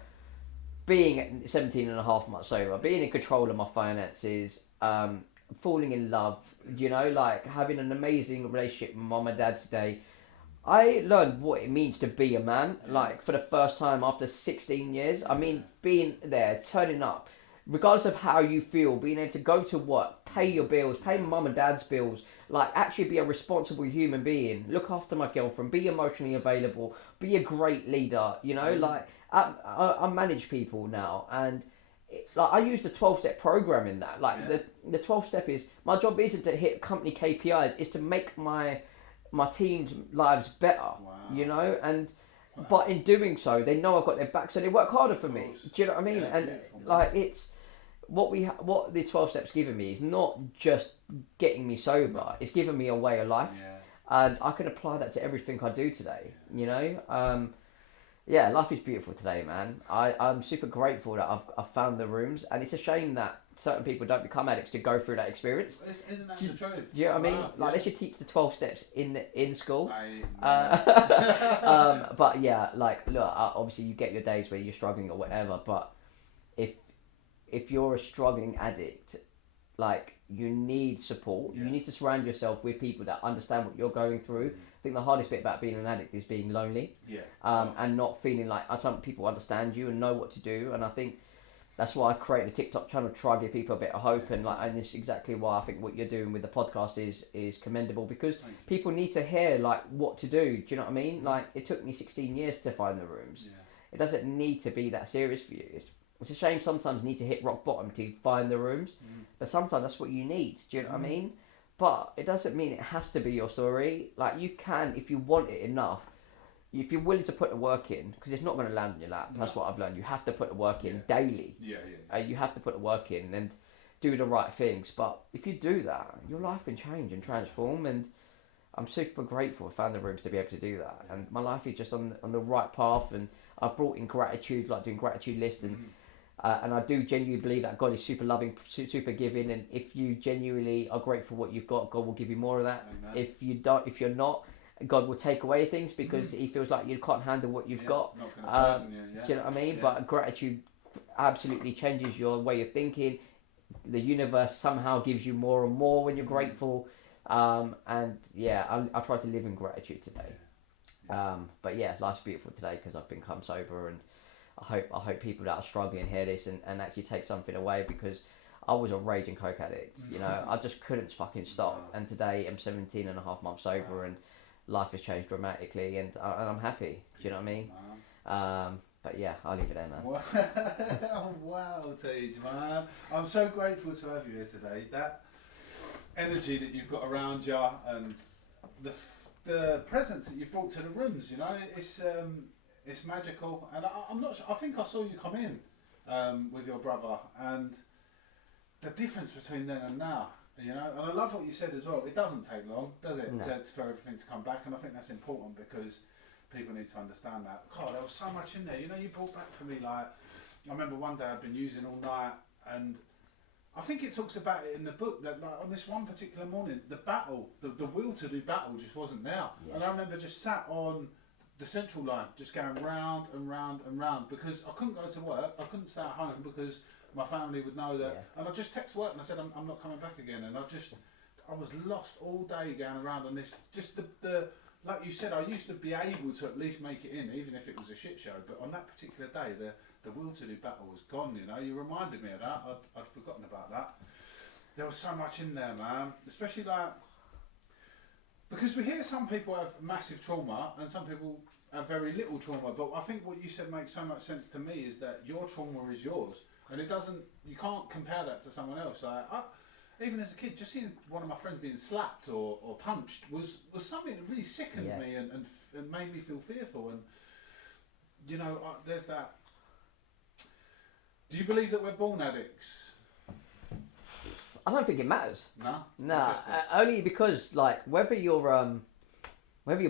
being 17 and a half months sober, being in control of my finances, falling in love, you know, like, having an amazing relationship with mum and dad today. I learned what it means to be a man, like, for the first time after 16 years. I mean, being there, turning up, regardless of how you feel, being able to go to work, pay your bills, pay mum and dad's bills, like, actually be a responsible human being, look after my girlfriend, be emotionally available, be a great leader, you know, like, I manage people now, and like, I use the 12-step program in that. Like, the 12-step is, my job isn't to hit company KPIs, it's to make my team's lives better, you know, and but in doing so, they know I've got their back, so they work harder for me. Do you know what I mean? And like, it's what the 12 steps given me is not just getting me sober; it's given me a way of life, and I can apply that to everything I do today. You know, life is beautiful today, man. I'm super grateful that I've found the rooms, and it's a shame that certain people don't become addicts to go through that experience. Isn't that the truth? Do you know what I mean? Like, they should teach the 12 steps in school. But yeah, like, look, obviously you get your days where you're struggling or whatever, but if you're a struggling addict, like, you need support. You need to surround yourself with people that understand what you're going through. I think the hardest bit about being an addict is being lonely. And not feeling like some people understand you and know what to do. And I think that's why I created a TikTok channel to try to give people a bit of hope, and it's exactly why I think what you're doing with the podcast is commendable, because people need to hear, like, what to do. Do you know what I mean? Like, it took me 16 years to find the rooms. It doesn't need to be that serious for you. It's a shame sometimes you need to hit rock bottom to find the rooms, but sometimes that's what you need. Do you know what I mean? But it doesn't mean it has to be your story. Like, you can, if you want it enough, if you're willing to put the work in, because it's not going to land in your lap. That's what I've learned. You have to put the work in daily. You have to put the work in and do the right things. But if you do that, your life can change and transform. And I'm super grateful I found the rooms to be able to do that. And my life is just on the right path. And I've brought in gratitude, like doing gratitude lists. And and I do genuinely believe that God is super loving, super giving. And if you genuinely are grateful for what you've got, God will give you more of that. Amen. If you're not, God will take away things because He feels like you can't handle what you've got. Do you know what I mean? But gratitude absolutely changes your way of thinking. The universe somehow gives you more and more when you're grateful. And I try to live in gratitude today. But yeah, life's beautiful today because I've become sober, and I hope people that are struggling hear this and actually take something away, because I was a raging coke addict. You know, I just couldn't fucking stop. And today I'm 17 and a half months sober, and life has changed dramatically, and I'm happy. Do you know what I mean? But yeah, I'll leave it there, man. Oh, wow, Tej, man. I'm so grateful to have you here today. That energy that you've got around you, and the presence that you've brought to the rooms, you know, it's magical. And I'm not sure, I think I saw you come in with your brother, and the difference between then and now. You know, and I love what you said as well. It doesn't take long, does it, no. for everything to come back? And I think that's important because people need to understand that. God, there was so much in there. You know, you brought back for me, like, I remember one day I'd been using all night, and I think it talks about it in the book that, like, on this one particular morning, the battle, the will to do battle just wasn't there. And I remember just sat on the central line, just going round and round and round, because I couldn't go to work, I couldn't stay at home because my family would know that, and I just text work and I said I'm not coming back again, and I was lost all day going around on this, just the like you said, I used to be able to at least make it in, even if it was a shit show, but on that particular day, the will to do battle was gone, you know. You reminded me of that, I'd forgotten about that. There was so much in there, man, especially like, because we hear some people have massive trauma and some people have very little trauma, but I think what you said makes so much sense to me, is that your trauma is yours, and you can't compare that to someone else. Like, even as a kid, just seeing one of my friends being slapped or punched was something that really sickened me and made me feel fearful. And, you know, there's that. Do you believe that we're born addicts? I don't think it matters. No, only because, like, whether you're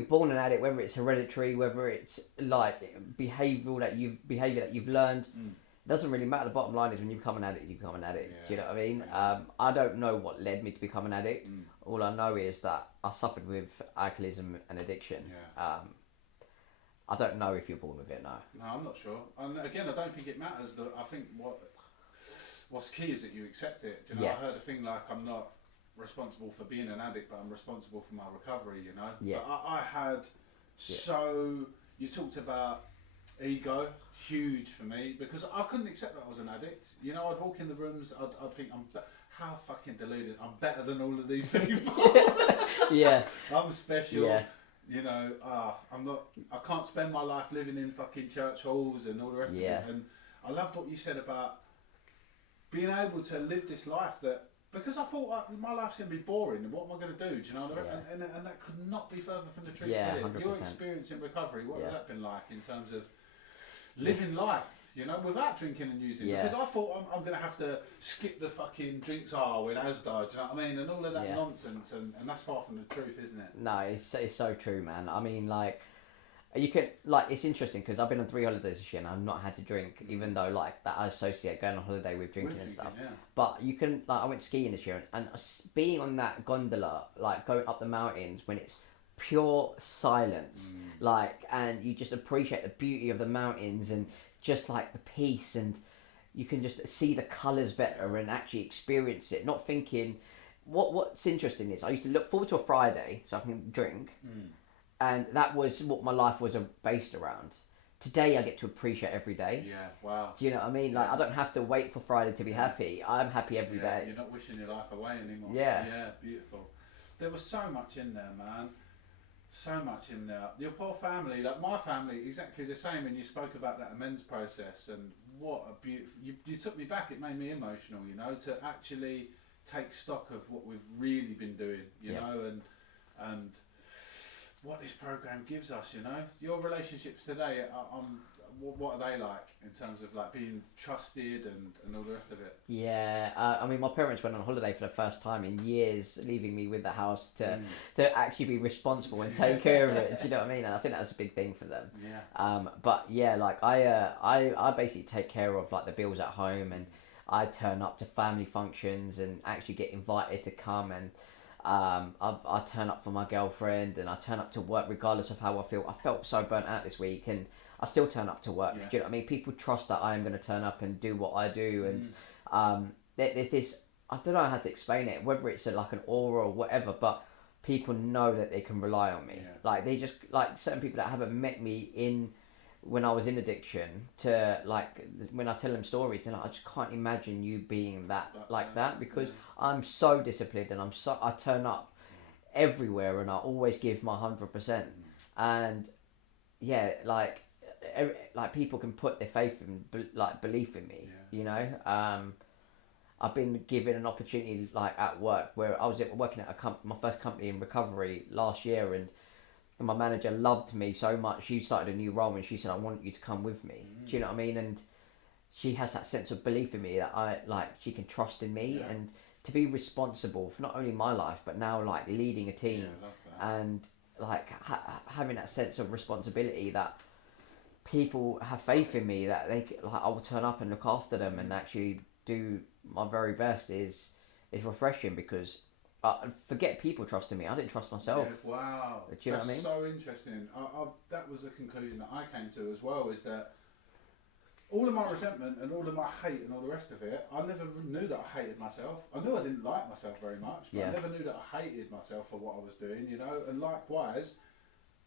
born an addict, whether it's hereditary, whether it's like behavior that you've learned, it doesn't really matter. The bottom line is, when you become an addict, you become an addict. Yeah. Do you know what I mean? I don't know what led me to become an addict. All I know is that I suffered with alcoholism and addiction. I don't know if you're born with it. No, I'm not sure. And again, I don't think it matters. I think what's key is that you accept it. Do you know, I heard a thing like, I'm not responsible for being an addict, but I'm responsible for my recovery, you know. But I had you talked about ego, huge for me, because I couldn't accept that I was an addict. You know, I'd walk in the rooms, I'd think, how fucking deluded, I'm better than all of these people. I'm special. You know, I can't spend my life living in fucking church halls and all the rest of it. And I loved what you said about being able to live this life, that, because I thought my life's going to be boring, and what am I going to do? Do you know? And that could not be further from the truth. Yeah, 100%. Your experience in recovery, what has that been like in terms of living life, you know, without drinking and using? Because I thought I'm going to have to skip the fucking drinks with Asda, do you know what I mean? And all of that nonsense, and that's far from the truth, isn't it? No, it's so true, man. I mean, like, you can, like, it's interesting because I've been on 3 holidays this year and I've not had to drink, even though, like, that I associate going on holiday with drinking and stuff. But you can, like, I went skiing this year, and being on that gondola, like, going up the mountains when it's pure silence, like, and you just appreciate the beauty of the mountains and just, like, the peace, and you can just see the colours better and actually experience it, not thinking. What's interesting is I used to look forward to a Friday so I can drink. And that was what my life was based around. Today I get to appreciate every day. Yeah, wow. Do you know what I mean? Like, I don't have to wait for Friday to be happy. I'm happy every day. You're not wishing your life away anymore. Yeah, beautiful. There was so much in there, man. So much in there. Your poor family, like my family, exactly the same. And you spoke about that amends process, and what a beautiful. You took me back. It made me emotional, you know, to actually take stock of what we've really been doing, you know, and what this program gives us, you know. Your relationships today, what are they like in terms of, like, being trusted and all the rest of it? Yeah, I mean, my parents went on holiday for the first time in years, leaving me with the house to actually be responsible and take care of it. Do you know what I mean? And I think that was a big thing for them. But yeah, like, I basically take care of, like, the bills at home, and I turn up to family functions and actually get invited to come, and I turn up for my girlfriend, and I turn up to work regardless of how I feel. I felt so burnt out this week, and I still turn up to work. Do you know what I mean? People trust that I am going to turn up and do what I do, and there's this, I don't know how to explain it, whether it's like an aura or whatever, but people know that they can rely on me. Like, they just, like, certain people that haven't met me when I was in addiction, to, like, when I tell them stories, they're like, I just can't imagine you being that because I'm so disciplined, and I turn up everywhere, and I always give my 100%. And like people can put their faith and belief in me, you know. I've been given an opportunity, like, at work, where I was working at my first company in recovery last year, and my manager loved me so much. She started a new role, and she said, I want you to come with me. Do you know what I mean? And she has that sense of belief in me, that she can trust in me, and to be responsible for not only my life, but now, like, leading a team, and, like, having that sense of responsibility, that people have faith in me, that I will turn up and look after them and actually do my very best, is refreshing, because forget people trusting me. I didn't trust myself. Yeah, wow. Do you know what I mean? That's so interesting. That was the conclusion that I came to as well, is that all of my resentment and all of my hate and all the rest of it, I never knew that I hated myself. I knew I didn't like myself very much, but I never knew that I hated myself for what I was doing, you know. And likewise,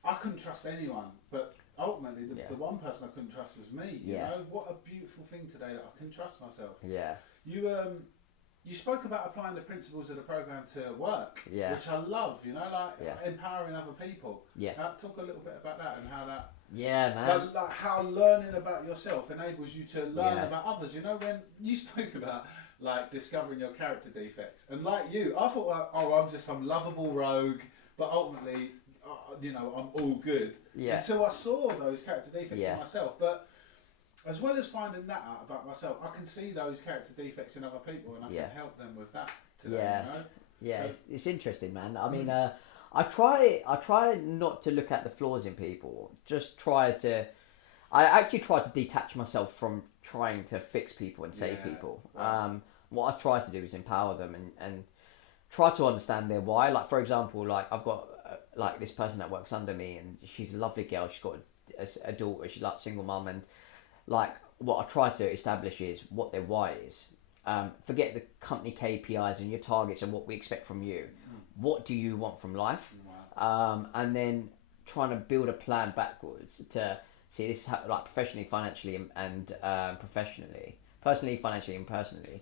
I couldn't trust anyone, but ultimately the one person I couldn't trust was me, you know. What a beautiful thing today that I can trust myself. Yeah. You spoke about applying the principles of the program to work, which I love, you know, like empowering other people. Yeah. Talk a little bit about that and how that. Yeah, man. Like how learning about yourself enables you to learn about others. You know, when you spoke about like discovering your character defects, and like you, I thought, like, oh, I'm just some lovable rogue, but ultimately, you know, I'm all good. Yeah. Until I saw those character defects in myself, but. As well as finding that out about myself, I can see those character defects in other people, and I can help them with that today. Yeah, you know? Yeah, so, it's interesting, man. I mean, I try not to look at the flaws in people. I actually try to detach myself from trying to fix people and save people. Right. What I try to do is empower them and try to understand their why. Like, for example, like I've got like this person that works under me, and she's a lovely girl. She's got a daughter. She's like a single mum, and like what I try to establish is what their why is. Forget the company KPIs and your targets and what we expect from you. What do you want from life? And then trying to build a plan backwards to see this is how, like professionally, financially, and professionally, personally, financially, and personally,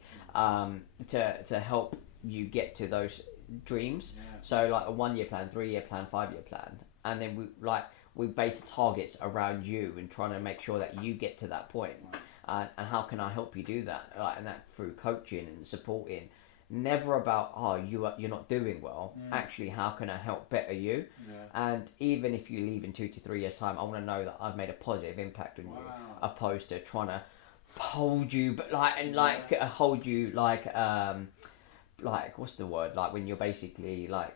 to help you get to those dreams. Yeah. So like a 1 year plan, 3 year plan, 5 year plan, and then we base targets around you and trying to make sure that you get to that point. Right. And how can I help you do that? And that through coaching and supporting. Never about, you're not doing well. Actually, how can I help better you? Yeah. And even if you leave in 2 to 3 years' time, I want to know that I've made a positive impact on you, opposed to trying to hold you, but hold you like what's the word? Like when you're basically like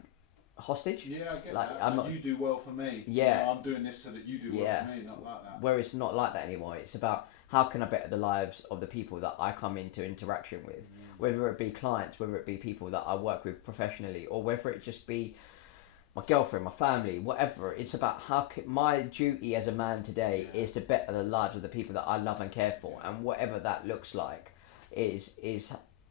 hostage. Yeah, I get that. You do well for me. Yeah. You know, I'm doing this so that you do well for me, not like that. Where it's not like that anymore. It's about how can I better the lives of the people that I come into interaction with, whether it be clients, whether it be people that I work with professionally, or whether it just be my girlfriend, my family, whatever. It's about my duty as a man today is to better the lives of the people that I love and care for, and whatever that looks like is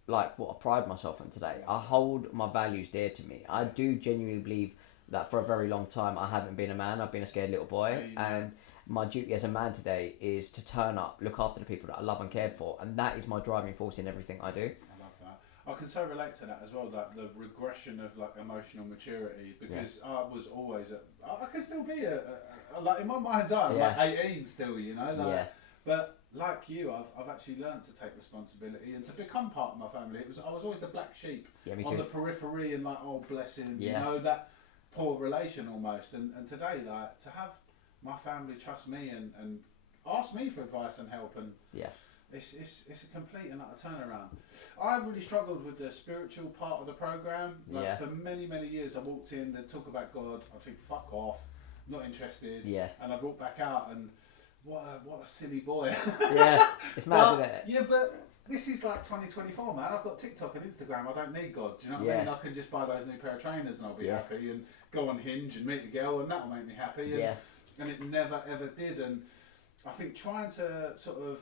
like what I pride myself on today. I hold my values dear to me. I do genuinely believe that for a very long time I haven't been a man. I've been a scared little boy, and my duty as a man today is to turn up, look after the people that I love and care for, and that is my driving force in everything I do. I love that. I can so relate to that as well, like the regression of like emotional maturity, because I was always I can still be like in my mind's eye, I'm like 18 still, you know, like, but like you, I've actually learned to take responsibility and to become part of my family. I was always the black sheep on the periphery, and like, oh bless him, you know, that poor relation almost. And today, like, to have my family trust me and ask me for advice and help, and it's a complete and utter turnaround. I really struggled with the spiritual part of the program. Like for many years, I walked in, they'd talk about God, I'd think fuck off, not interested. Yeah. And I'd walk back out and. What a silly boy. Yeah, it's mad, isn't it? Yeah, but this is like 2024, man. I've got TikTok and Instagram. I don't need God. Do you know what I mean? I can just buy those new pair of trainers and I'll be happy, and go on Hinge and meet a girl, and that'll make me happy. And it never ever did. And I think trying to sort of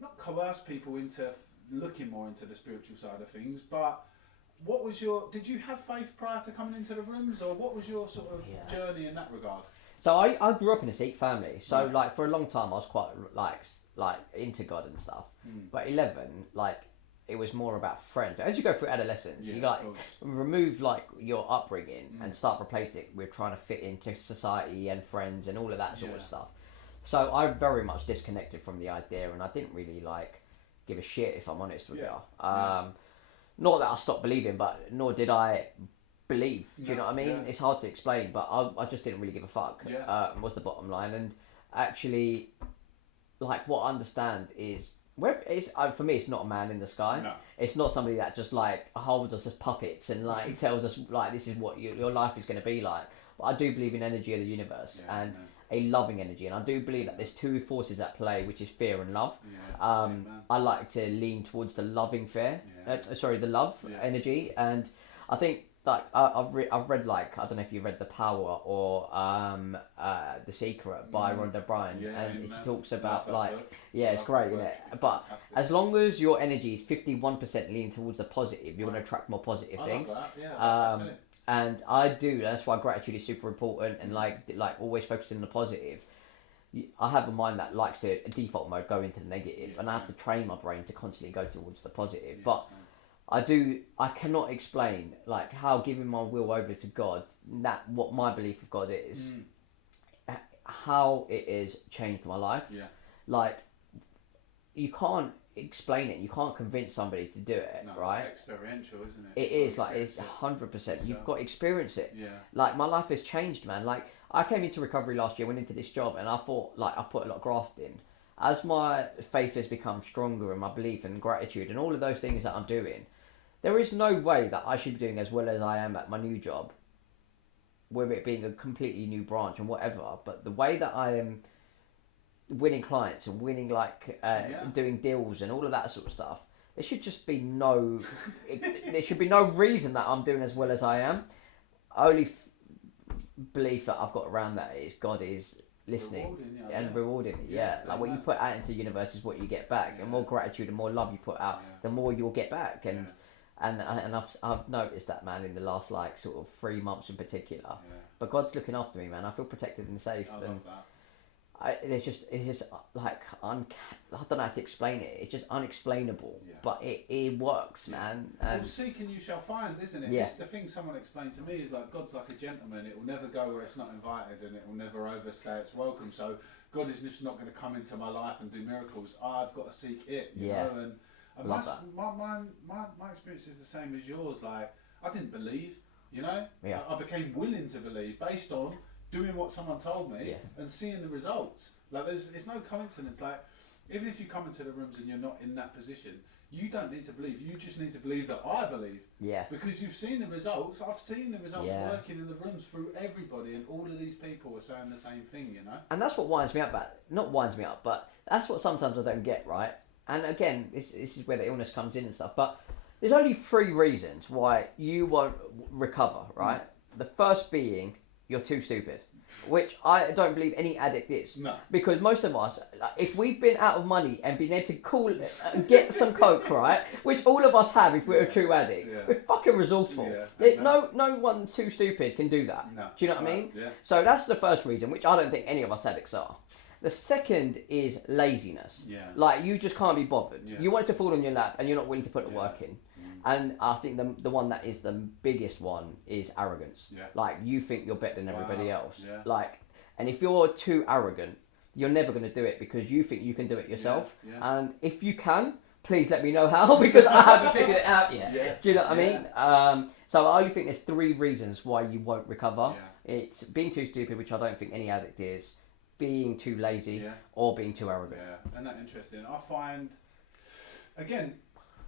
not coerce people into looking more into the spiritual side of things, but did you have faith prior to coming into the rooms, or what was your sort of journey in that regard? So I grew up in a Sikh family, so like for a long time I was quite like into God and stuff. But 11, like it was more about friends. As you go through adolescence, you like remove like your upbringing and start replacing it with trying to fit into society and friends and all of that sort of stuff. So I very much disconnected from the idea, and I didn't really like give a shit, if I'm honest with you. Not that I stopped believing, but nor did I believe. Do you know what I mean? Yeah. It's hard to explain, but I just didn't really give a fuck. Was the bottom line. And actually, like what I understand is where it's for me, it's not a man in the sky. No. It's not somebody that just like holds us as puppets and like tells us like this is what your life is going to be like. But I do believe in energy of the universe and a loving energy, and I do believe that there's two forces at play, which is fear and love. I like to lean towards the loving fear. The love energy, and I think like I've read like, I don't know if you read The Power or The Secret by Rhonda Byrne, and she talks about like it's great, isn't it? But fantastic. as long as your energy is 51% leaning towards the positive, you're going to attract more positive things. Love that. Yeah, And I do. That's why gratitude is super important, and like always focusing on the positive. I have a mind that likes to default mode go into the negative, and I have to train my brain to constantly go towards the positive. But I cannot explain like how giving my will over to God, that what my belief of God is, how it has changed my life. Yeah. Like, you can't explain it. You can't convince somebody to do it, right? It's experiential, isn't it? It is, like, it's 100%. You've got to experience it. Yeah. Like, my life has changed, man. Like, I came into recovery last year, went into this job, and I thought, like, I put a lot of graft in. As my faith has become stronger, and my belief and gratitude and all of those things that I'm doing, there is no way that I should be doing as well as I am at my new job, with it being a completely new branch and whatever. But the way that I am winning clients and winning, like, doing deals and all of that sort of stuff, there should just be no there should be no reason that I'm doing as well as I am. Only belief that I've got around that is God is listening and rewarding it. Like, what you put out into the universe is what you get back. And more gratitude and more love you put out, the more you'll get back. And I've noticed that, man, in the last, like, sort of 3 months in particular. But God's looking after me, man. I feel protected and safe. I love that. It's just like I don't know how to explain it. It's just unexplainable, but it works, man. And well, seek and you shall find, isn't it? It's the thing someone explained to me is like, God's like a gentleman. It will never go where it's not invited, and it will never overstay its welcome. So God is just not going to come into my life and do miracles. I've got to seek it, you know. And my experience is the same as yours. Like, I didn't believe, you know. I became willing to believe based on doing what someone told me and seeing the results. Like, it's no coincidence. Like, even if you come into the rooms and you're not in that position, you don't need to believe. You just need to believe that I believe. Because you've seen the results. I've seen the results working in the rooms through everybody, and all of these people are saying the same thing, you know. And that's what winds me up. Not winds me up, but that's what sometimes I don't get, right? And again, this is where the illness comes in and stuff. But there's only 3 reasons why you won't recover, right? The first being, you're too stupid, which I don't believe any addict is. No. Because most of us, if we've been out of money and been able to get some coke, right, which all of us have if we're a true addict, we're fucking resourceful. No one too stupid can do that. No. Do you know what I mean? So that's the first reason, which I don't think any of us addicts are. The second is laziness. Like, you just can't be bothered. You want it to fall on your lap and you're not willing to put the work in. And I think the one that is the biggest one is arrogance. Like, you think you're better than everybody else. Like, and if you're too arrogant, you're never going to do it because you think you can do it yourself. And if you can, please let me know how, because I haven't figured it out yet. Do you know what I mean? So I only think there's 3 reasons why you won't recover. It's being too stupid, which I don't think any addict is, being too lazy, or being too arrogant. Isn't that interesting? I find, again,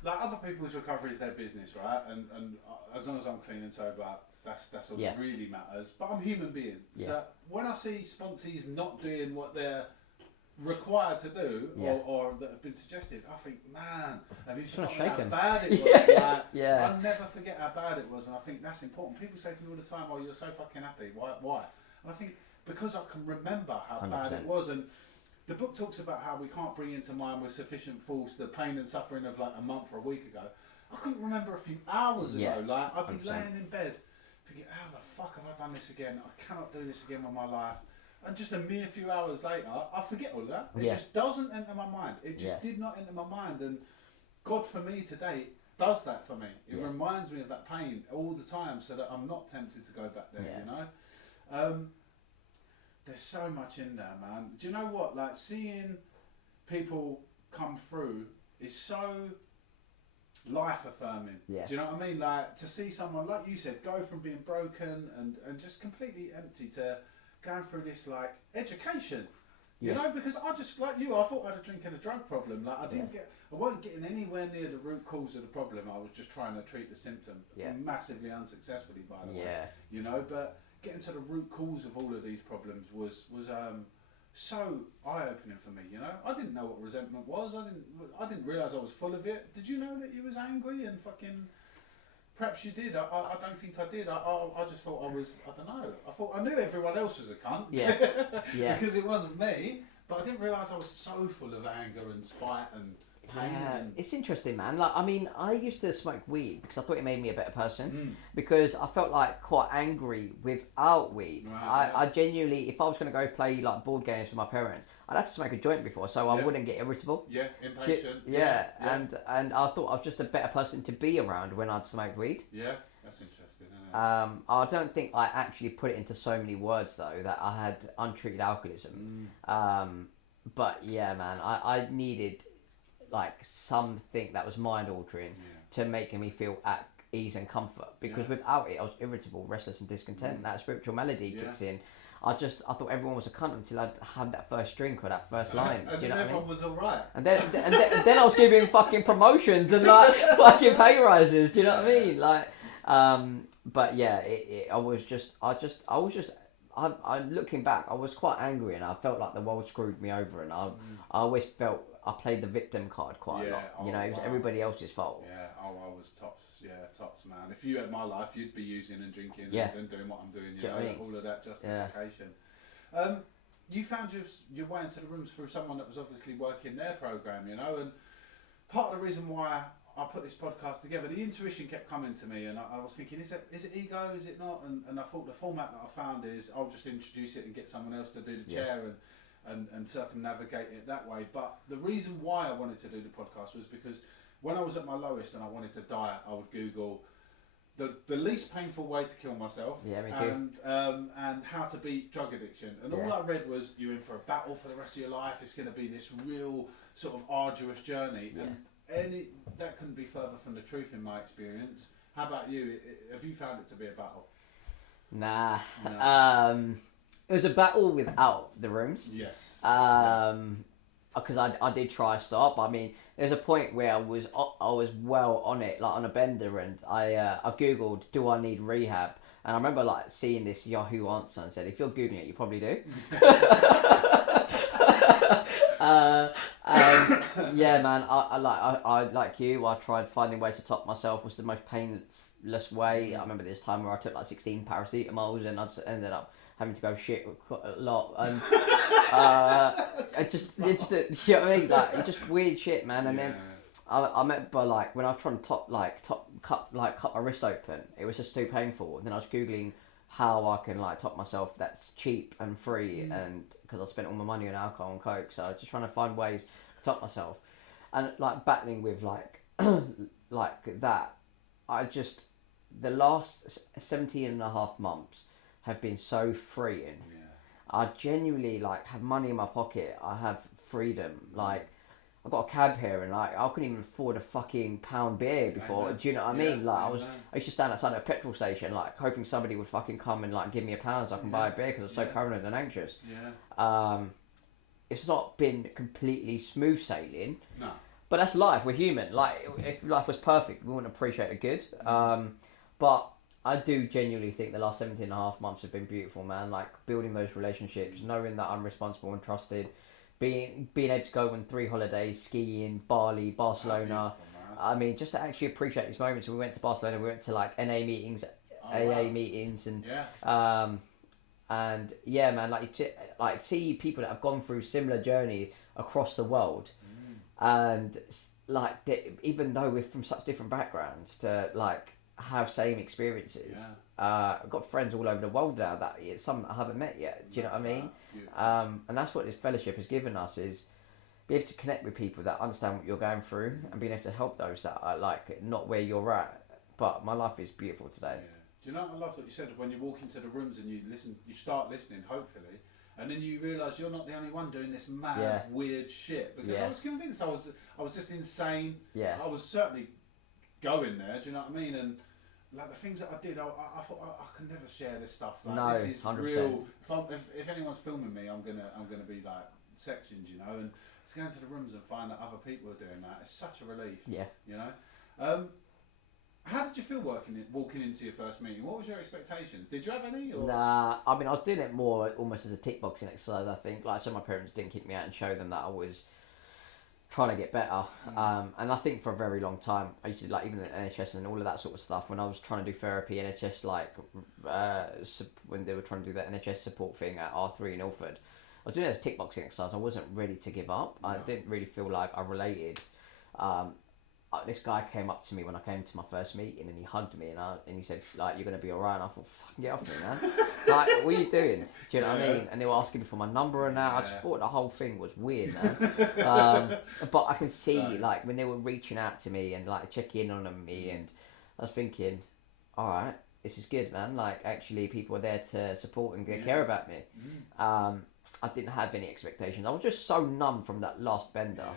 like, other people's recovery is their business, right? And as long as I'm clean and sober, that's all that really matters. But I'm a human being. So when I see sponsees not doing what they're required to do, or that have been suggested, I think, man, have you forgotten how bad it was? I'll never forget how bad it was, and I think that's important. People say to me all the time, "Oh, you're so fucking happy. Why?" And I think, because I can remember how 100%. Bad it was. And the book talks about how we can't bring into mind with sufficient force the pain and suffering of, like, a month or a week ago. I couldn't remember a few hours ago. Like, I'd be 100%. Laying in bed thinking, how the fuck have I done this again? I cannot do this again with my life. And just a mere few hours later, I forget all of that. It just doesn't enter my mind. It just did not enter my mind. And God, for me today, does that for me. It reminds me of that pain all the time, so that I'm not tempted to go back there, you know? There's so much in there, man. Do you know what? Like, seeing people come through is so life affirming. Do you know what I mean? Like, to see someone, like you said, go from being broken and just completely empty to going through this, like, education. You know, because I just, like you, I thought I had a drink and a drug problem. Like, I wasn't getting anywhere near the root cause of the problem. I was just trying to treat the symptom. Massively unsuccessfully, by the way. You know, but getting to the root cause of all of these problems was so eye-opening for me, you know. I didn't know what resentment was. I didn't realise I was full of it. Did you know that you was angry and fucking perhaps you did. I don't think I did. I just thought I was. I don't know. I thought I knew everyone else was a cunt. Yeah. Yeah. Because it wasn't me. But I didn't realise I was so full of anger and spite and pain. And... It's interesting, man. Like, I mean, I used to smoke weed because I thought it made me a better person. Mm. Because I felt like quite angry without weed. Right, I genuinely, if I was going to go play like board games with my parents, I'd have to smoke a joint before, so I wouldn't get irritable. Yeah, impatient. Yeah. And I thought I was just a better person to be around when I'd smoked weed. Yeah, that's interesting. Isn't it? I don't think I actually put it into so many words though that I had untreated alcoholism. But yeah, man, I needed like something that was mind altering to make me feel at ease and comfort, because without it I was irritable, restless and discontent. That spiritual melody kicks in. I thought everyone was a cunt until I'd had that first drink or that first line. And do you know what I mean? everyone was alright. And then I was giving fucking promotions and like fucking pay rises. Do you know what I mean? Like, but yeah, I looking back, I was quite angry and I felt like the world screwed me over, and I always felt I played the victim card quite a lot. You know, it was everybody else's fault. Yeah, I was tops. Yeah, tops, man. If you had my life, you'd be using and drinking and doing what I'm doing. You know, what I mean? all of that justification. You found your way into the rooms through someone that was obviously working their program, you know, and part of the reason why I put this podcast together, the intuition kept coming to me, and I was thinking, is it ego, is it not? And I thought the format that I found is I'll just introduce it and get someone else to do the chair and circumnavigate it that way. But the reason why I wanted to do the podcast was because when I was at my lowest and I wanted to die, I would Google the least painful way to kill myself, and how to beat drug addiction. And all I read was, you're in for a battle for the rest of your life. It's going to be this real sort of arduous journey. And that couldn't be further from the truth in my experience. How about you? Have you found it to be a battle? Nah. No. It was a battle without the rooms. Yes. Because I did try to stop. I mean, there's a point where I was well on it, like on a bender, and I googled, do I need rehab? And I remember like seeing this Yahoo answer and said, if you're googling it, you probably do. Yeah, man. I like you. I tried finding ways to top myself. Was the most painless way. I remember this time where I took like 16 paracetamols and I ended up having to go shit quite a lot, and it's just you know what I mean, like just weird shit, man. And then I remember like when I was trying to cut my wrist open, it was just too painful. And then I was googling how I can like top myself that's cheap and free, and because I spent all my money on alcohol and coke, so I was just trying to find ways to top myself, and like battling with like like that. The last 17.5 months have been so freeing. I genuinely like have money in my pocket. I have freedom. Like I've got a cab here, and like I couldn't even afford a fucking pound beer before. Do you know what I mean? Like I used to stand outside a petrol station, like hoping somebody would fucking come and like give me a pound so I can buy a beer because I was so paranoid and anxious. It's not been completely smooth sailing. No. But that's life. We're human. Like if life was perfect, we wouldn't appreciate the good. But I do genuinely think the last 17.5 months have been beautiful, man. Like building those relationships, knowing that I'm responsible and trusted, being able to go on 3 holidays, skiing, Bali, Barcelona. I mean, just to actually appreciate these moments. We went to Barcelona, we went to like NA meetings, AA meetings, and and yeah, man, like see people that have gone through similar journeys across the world, and like even though we're from such different backgrounds, to like have same experiences. I've got friends all over the world now that some I haven't met yet. Do you know what I mean? And that's what this fellowship has given us, is be able to connect with people that understand what you're going through, and being able to help those that are like not where you're at. But my life is beautiful today. Do you know what I love that you said, when you walk into the rooms and you start listening, hopefully, and then you realise you're not the only one doing this mad, weird shit. Because I was convinced I was just insane. I was certainly going there. Do you know what I mean? And like the things that I did, I thought I can never share this stuff. Like, no, this is 100%. real. If anyone's filming me, I'm gonna be like sections, you know. And to go into the rooms and find that other people are doing that, it's such a relief. You know. How did you feel walking into your first meeting? What was your expectations? Did you have any? Or? Nah, I mean, I was doing it more almost as a tick boxing exercise, I think. Like, so my parents didn't kick me out and show them that I was trying to get better. And I think for a very long time, I used to like even the NHS and all of that sort of stuff. When I was trying to do therapy, NHS when they were trying to do that NHS support thing at R3 in Ilford, I was doing it as a kickboxing exercise. I wasn't ready to give up. I didn't really feel like I related. This guy came up to me when I came to my first meeting and he hugged me and he said like, you're going to be alright, and I thought, fucking get off me, man. Like, what are you doing? Do you know what I mean? And they were asking me for my number and that. I just thought the whole thing was weird, man. But I can see like when they were reaching out to me and like checking in on me, and I was thinking, alright, this is good, man. Like, actually people are there to support and care about me. I didn't have any expectations. I was just so numb from that last bender.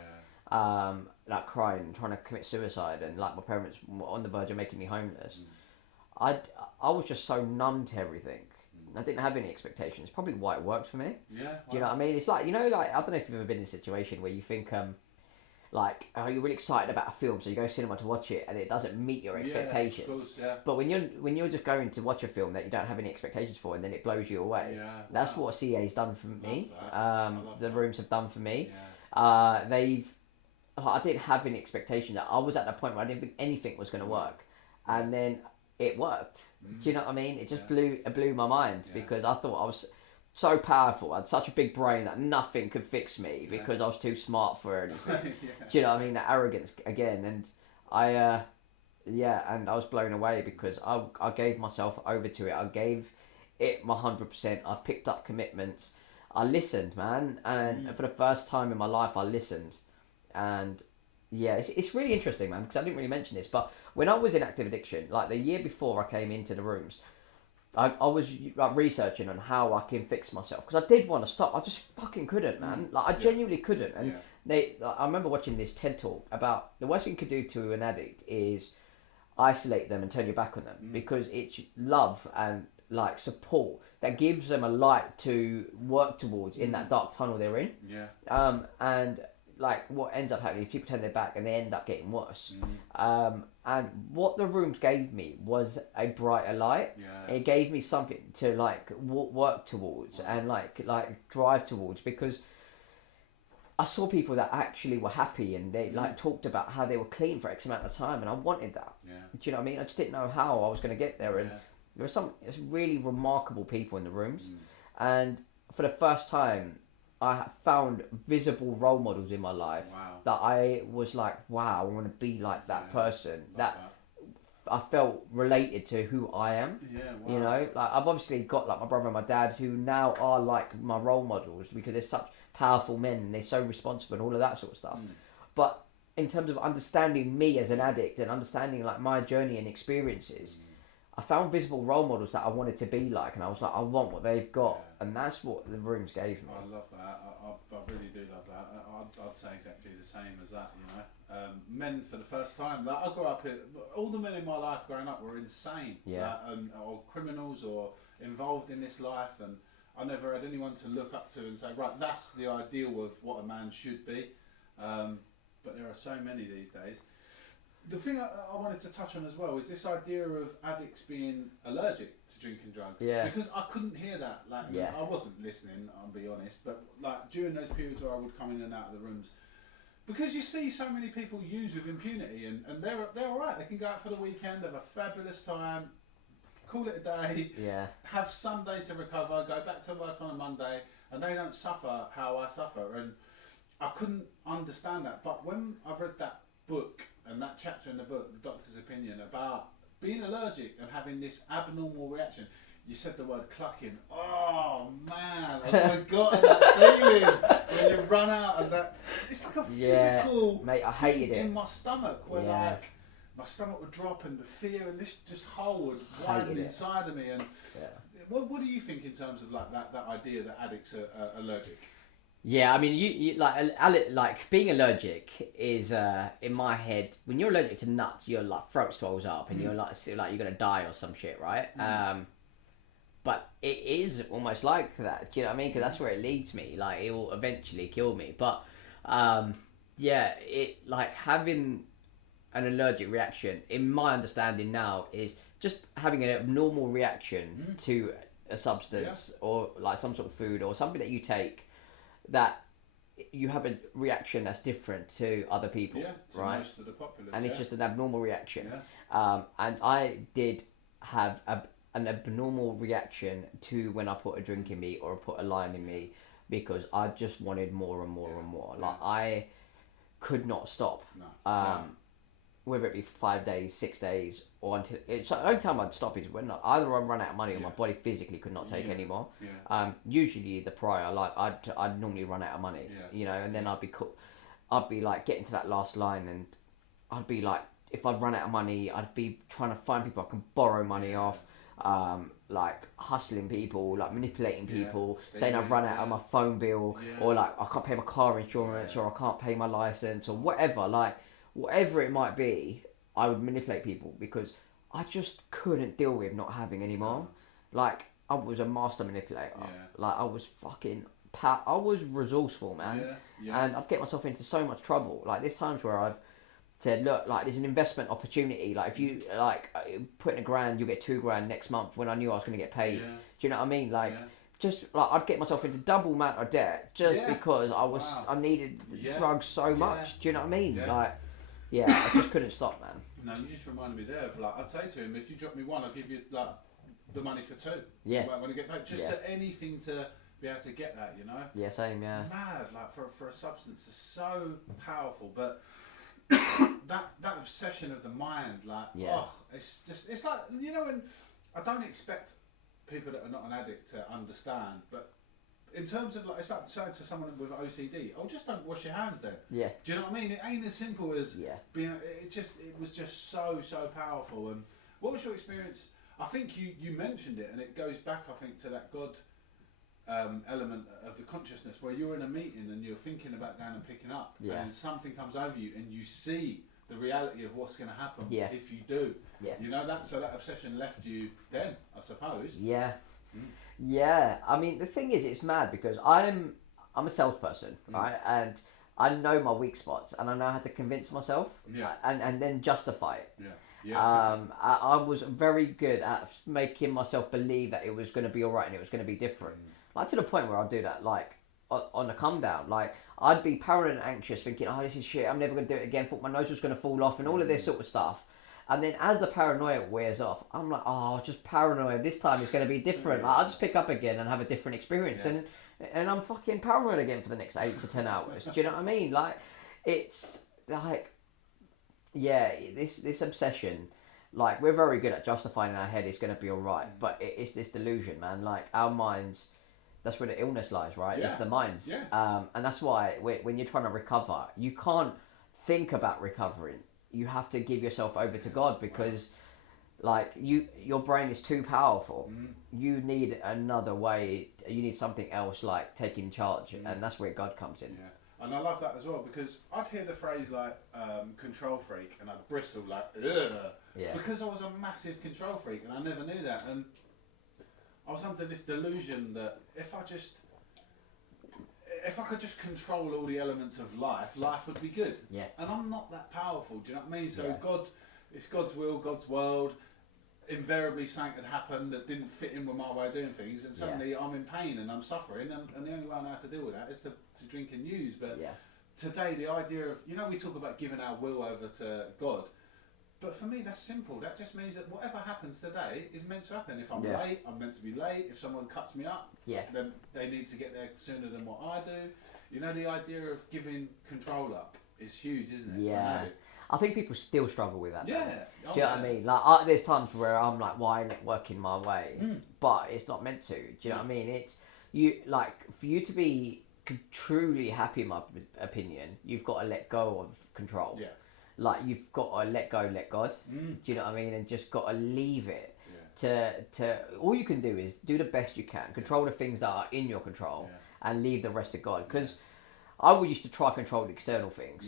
Like crying and trying to commit suicide, and like my parents were on the verge of making me homeless. I was just so numb to everything. I didn't have any expectations. Probably why it worked for me. Do you know what I mean? It's like, you know, like, I don't know if you've ever been in a situation where you think like, oh, you're really excited about a film, so you go to cinema to watch it and it doesn't meet your expectations. Of course, But when you're just going to watch a film that you don't have any expectations for, and then it blows you away. That's what CA's done for me. The rooms have done for me. I didn't have any expectation. That I was at the point where I didn't think anything was going to work, and then it worked. Do you know what I mean? It just blew my mind, because I thought I was so powerful. I had such a big brain that nothing could fix me because I was too smart for anything. Do you know what I mean? That arrogance again, and and I was blown away because I gave myself over to it. I gave it my 100%. I picked up commitments. I listened, man, and for the first time in my life, I listened. And it's really interesting, man, because I didn't really mention this, but when I was in active addiction, like the year before I came into the rooms, I was like researching on how I can fix myself, because I did want to stop. I just fucking couldn't, man. Like, I genuinely couldn't. And I remember watching this TED talk about the worst thing you could do to an addict is isolate them and turn your back on them, because it's love and like support that gives them a light to work towards in that dark tunnel they're in. And like, what ends up happening is people turn their back and they end up getting worse. And what the rooms gave me was a brighter light. It gave me something to like work towards and like drive towards, because I saw people that actually were happy, and they like talked about how they were clean for X amount of time, and I wanted that. Do you know what I mean? I just didn't know how I was going to get there, and there were some really remarkable people in the rooms, and for the first time I found visible role models in my life that I was like, wow, I want to be like that person. That I felt related to who I am. You know, like, I've obviously got like my brother and my dad who now are like my role models, because they're such powerful men and they're so responsible and all of that sort of stuff. But in terms of understanding me as an addict and understanding like my journey and experiences, I found visible role models that I wanted to be like, and I was like, I want what they've got, and that's what the rooms gave me. I love that. I really do love that. I'd say exactly the same as that. You know, men for the first time. Like, I grew up here. All the men in my life growing up were insane. Or criminals or involved in this life, and I never had anyone to look up to and say, right, that's the ideal of what a man should be. But there are so many these days. The thing I wanted to touch on as well is this idea of addicts being allergic to drinking drugs. Because I couldn't hear that. Like, I wasn't listening, I'll be honest. But like during those periods where I would come in and out of the rooms, because you see so many people use with impunity, and they're all right. They can go out for the weekend, have a fabulous time, call it a day, have Sunday to recover, go back to work on a Monday, and they don't suffer how I suffer. And I couldn't understand that. But when I read that book, and that chapter in the book, The Doctor's Opinion, about being allergic and having this abnormal reaction, you said the word clucking. Oh man, I've forgotten that feeling when you run out, and that it's like a physical mate, I hated it in my stomach, where like my stomach would drop and the fear and this just hole would widen inside of me. And what do you think in terms of like that idea that addicts are allergic? Yeah, I mean, you like being allergic is in my head. When you're allergic to nuts, your like throat swells up and you're like you're gonna die or some shit, right? But it is almost like that. Do you know what I mean? Because that's where it leads me. Like, it will eventually kill me. But it like having an allergic reaction, in my understanding now, is just having an abnormal reaction to a substance or like some sort of food or something that you take that you have a reaction that's different to other people, right? Most of the populace, and it's just an abnormal reaction. Yeah. And I did have an abnormal reaction to when I put a drink in me or put a line in me, because I just wanted more and more and more. Like I could not stop. No. Whether it be 5 days, 6 days, or until it's the only time I'd stop is when either I run out of money or my body physically could not take anymore. Usually the prior, like I'd normally run out of money, you know, and then I'd be like getting to that last line, and I'd be like, if I'd run out of money, I'd be trying to find people I can borrow money off, like hustling people, like manipulating people, saying I've run out of my phone bill, or like I can't pay my car insurance, or I can't pay my license, or whatever, like whatever it might be. I would manipulate people because I just couldn't deal with not having any more. Like I was a master manipulator. Like I was fucking I was resourceful, man. And I'd get myself into so much trouble. Like there's times where I've said, look, like there's an investment opportunity. Like if you like put in $1,000, you'll get $2,000 next month, when I knew I was going to get paid. Do you know what I mean? Like just like I'd get myself into double amount of debt just because I needed drugs so much. Do you know what I mean? Like I just couldn't stop, man. No, you just reminded me there of like, I'd say to him, if you drop me one, I'll give you like the money for two. Yeah. When I get paid, just to anything to be able to get that, you know. Yeah, same. Yeah. Mad, like for a substance, it's so powerful, but that obsession of the mind, like, it's like, you know, and I don't expect people that are not an addict to understand, but in terms of like, it's like saying to someone with OCD, oh, just don't wash your hands then. Yeah. Do you know what I mean? It ain't as simple as being. It was just so powerful. And what was your experience? I think you mentioned it, and it goes back, I think, to that God element of the consciousness, where you're in a meeting and you're thinking about going and picking up, and then something comes over you, and you see the reality of what's going to happen if you do. Yeah. You know that, so that obsession left you then, I suppose. Yeah. Yeah, I mean the thing is, it's mad because I'm a salesperson, right? And I know my weak spots, and I know how to convince myself, and then justify it. I was very good at making myself believe that it was going to be all right and it was going to be different. Like to the point where I'd do that, like on the come down, like I'd be paranoid and anxious, thinking, oh, this is shit, I'm never going to do it again. Thought my nose was going to fall off, and all of this sort of stuff. And then as the paranoia wears off, I'm like, oh, just paranoid. This time it's going to be different. Like, I'll just pick up again and have a different experience. And I'm fucking paranoid again for the next 8 to 10 hours. Do you know what I mean? Like, it's like, this obsession, like, we're very good at justifying in our head it's going to be all right. But it's this delusion, man. Like, our minds, that's where the illness lies, right? It's the minds. And that's why when you're trying to recover, you can't think about recovering. You have to give yourself over to God, because like your brain is too powerful. You need another way. You need something else, like taking charge, and that's where God comes in. And I love that as well, because I'd hear the phrase like control freak, and I'd bristle like, ugh, because I was a massive control freak and I never knew that, and I was under this delusion that if I could just control all the elements of life would be good. And I'm not that powerful, do you know what I mean? So God, it's God's will, God's world. Invariably something had happened that didn't fit in with my way of doing things, and suddenly I'm in pain and I'm suffering, and the only way I know how to deal with that is to drink and use. But today the idea of, you know, we talk about giving our will over to God, but for me that's simple. That just means that whatever happens today is meant to happen. If I'm late, I'm meant to be late. If someone cuts me up, then they need to get there sooner than what I do. You know, the idea of giving control up is huge, isn't it? Yeah. I think people still struggle with that. Yeah. Do you know what I mean? Like, there's times where I'm like, why ain't it working my way? But it's not meant to. Do you know what I mean? It's you, like, for you to be truly happy, in my opinion, you've got to let go of control. Like, you've got to let go, let God. Do you know what I mean? And just got to leave it. To all you can do is do the best you can, control the things that are in your control, and leave the rest to God. Because I used to try control the external things.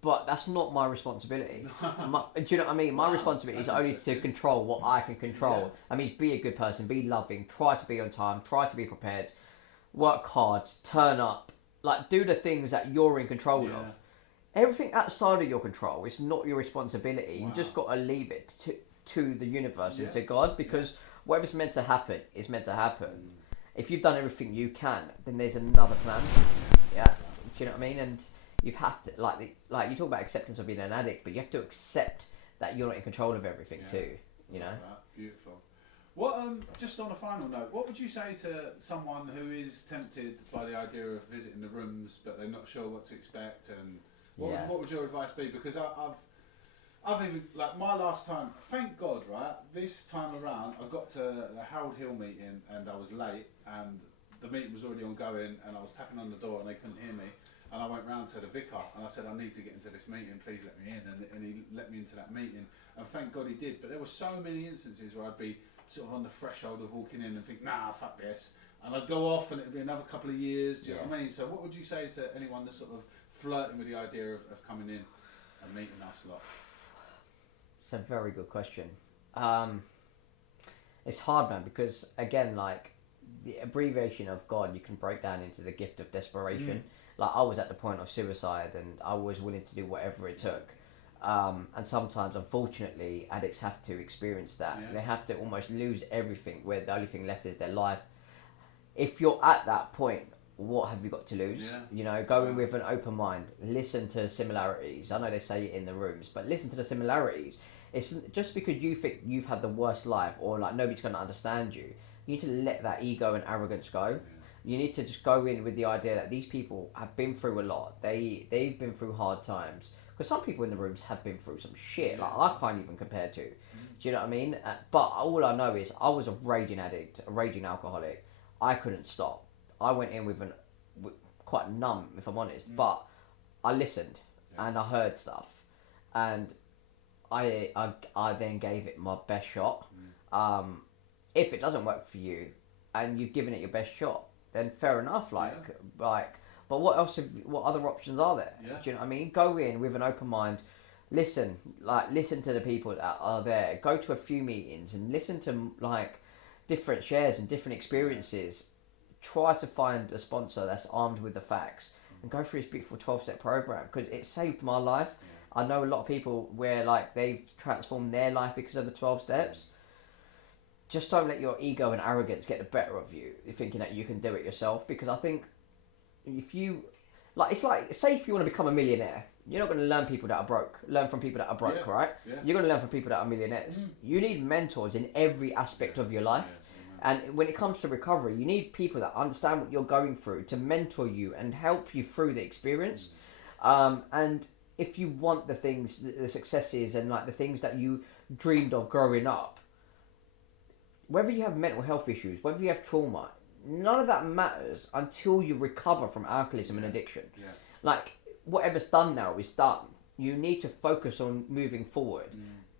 But that's not my responsibility. Do you know what I mean? My responsibility is only to control what I can control. I mean, be a good person, be loving, try to be on time, try to be prepared, work hard, turn up, like do the things that you're in control of. Everything outside of your control is not your responsibility. You just got to leave it to the universe and to God, because whatever's meant to happen is meant to happen. If you've done everything you can, then there's another plan. Do you know what I mean? And you have to like you talk about acceptance of being an addict, but you have to accept that you're not in control of everything too. You know. Beautiful. What just on a final note, what would you say to someone who is tempted by the idea of visiting the rooms, but they're not sure what to expect, and what would your advice be? Because I've even, like, my last time, thank God, right, this time around, I got to the Harold Hill meeting and I was late, and the meeting was already ongoing, and I was tapping on the door and they couldn't hear me, and I went round to the vicar and I said, I need to get into this meeting, please let me in, and he let me into that meeting, and thank God he did. But there were so many instances where I'd be sort of on the threshold of walking in and think, nah, fuck this, and I'd go off and it'd be another couple of years. Do you know what I mean? So what would you say to anyone that's sort of flirting with the idea of coming in and meeting us lot? It's a very good question. It's hard, man, because again, like, the abbreviation of God, you can break down into the gift of desperation. Like, I was at the point of suicide and I was willing to do whatever it took. And sometimes, unfortunately, addicts have to experience that. They have to almost lose everything, where the only thing left is their life. If you're at that point, what have you got to lose? You know, go in with an open mind, listen to similarities. I know they say it in the rooms, but listen to the similarities. It's just because you think you've had the worst life, or like nobody's going to understand you, you need to let that ego and arrogance go. You need to just go in with the idea that these people have been through a lot. They've been through hard times. Because some people in the rooms have been through some shit, like I can't even compare to. Do you know what I mean? But all I know is I was a raging addict, a raging alcoholic. I couldn't stop. I went in with quite numb, if I'm honest. But I listened and I heard stuff, and I then gave it my best shot. If it doesn't work for you, and you've given it your best shot, then fair enough. But what else? What other options are there? Do you know what I mean? Go in with an open mind. Listen to the people that are there. Go to a few meetings and listen to like different shares and different experiences. Try to find a sponsor that's armed with the facts and go through this beautiful 12-step program, because it saved my life. I know a lot of people where like they've transformed their life because of the 12 steps. Just don't let your ego and arrogance get the better of you, thinking that you can do it yourself. Because I think if you, like, it's like, say if you want to become a millionaire, you're not going to learn from people that are broke, right? You're going to learn from people that are millionaires. You need mentors in every aspect of your life. And when it comes to recovery, you need people that understand what you're going through to mentor you and help you through the experience. And if you want the things, the successes and like the things that you dreamed of growing up, whether you have mental health issues, whether you have trauma, none of that matters until you recover from alcoholism and addiction. Like, whatever's done now is done. You need to focus on moving forward.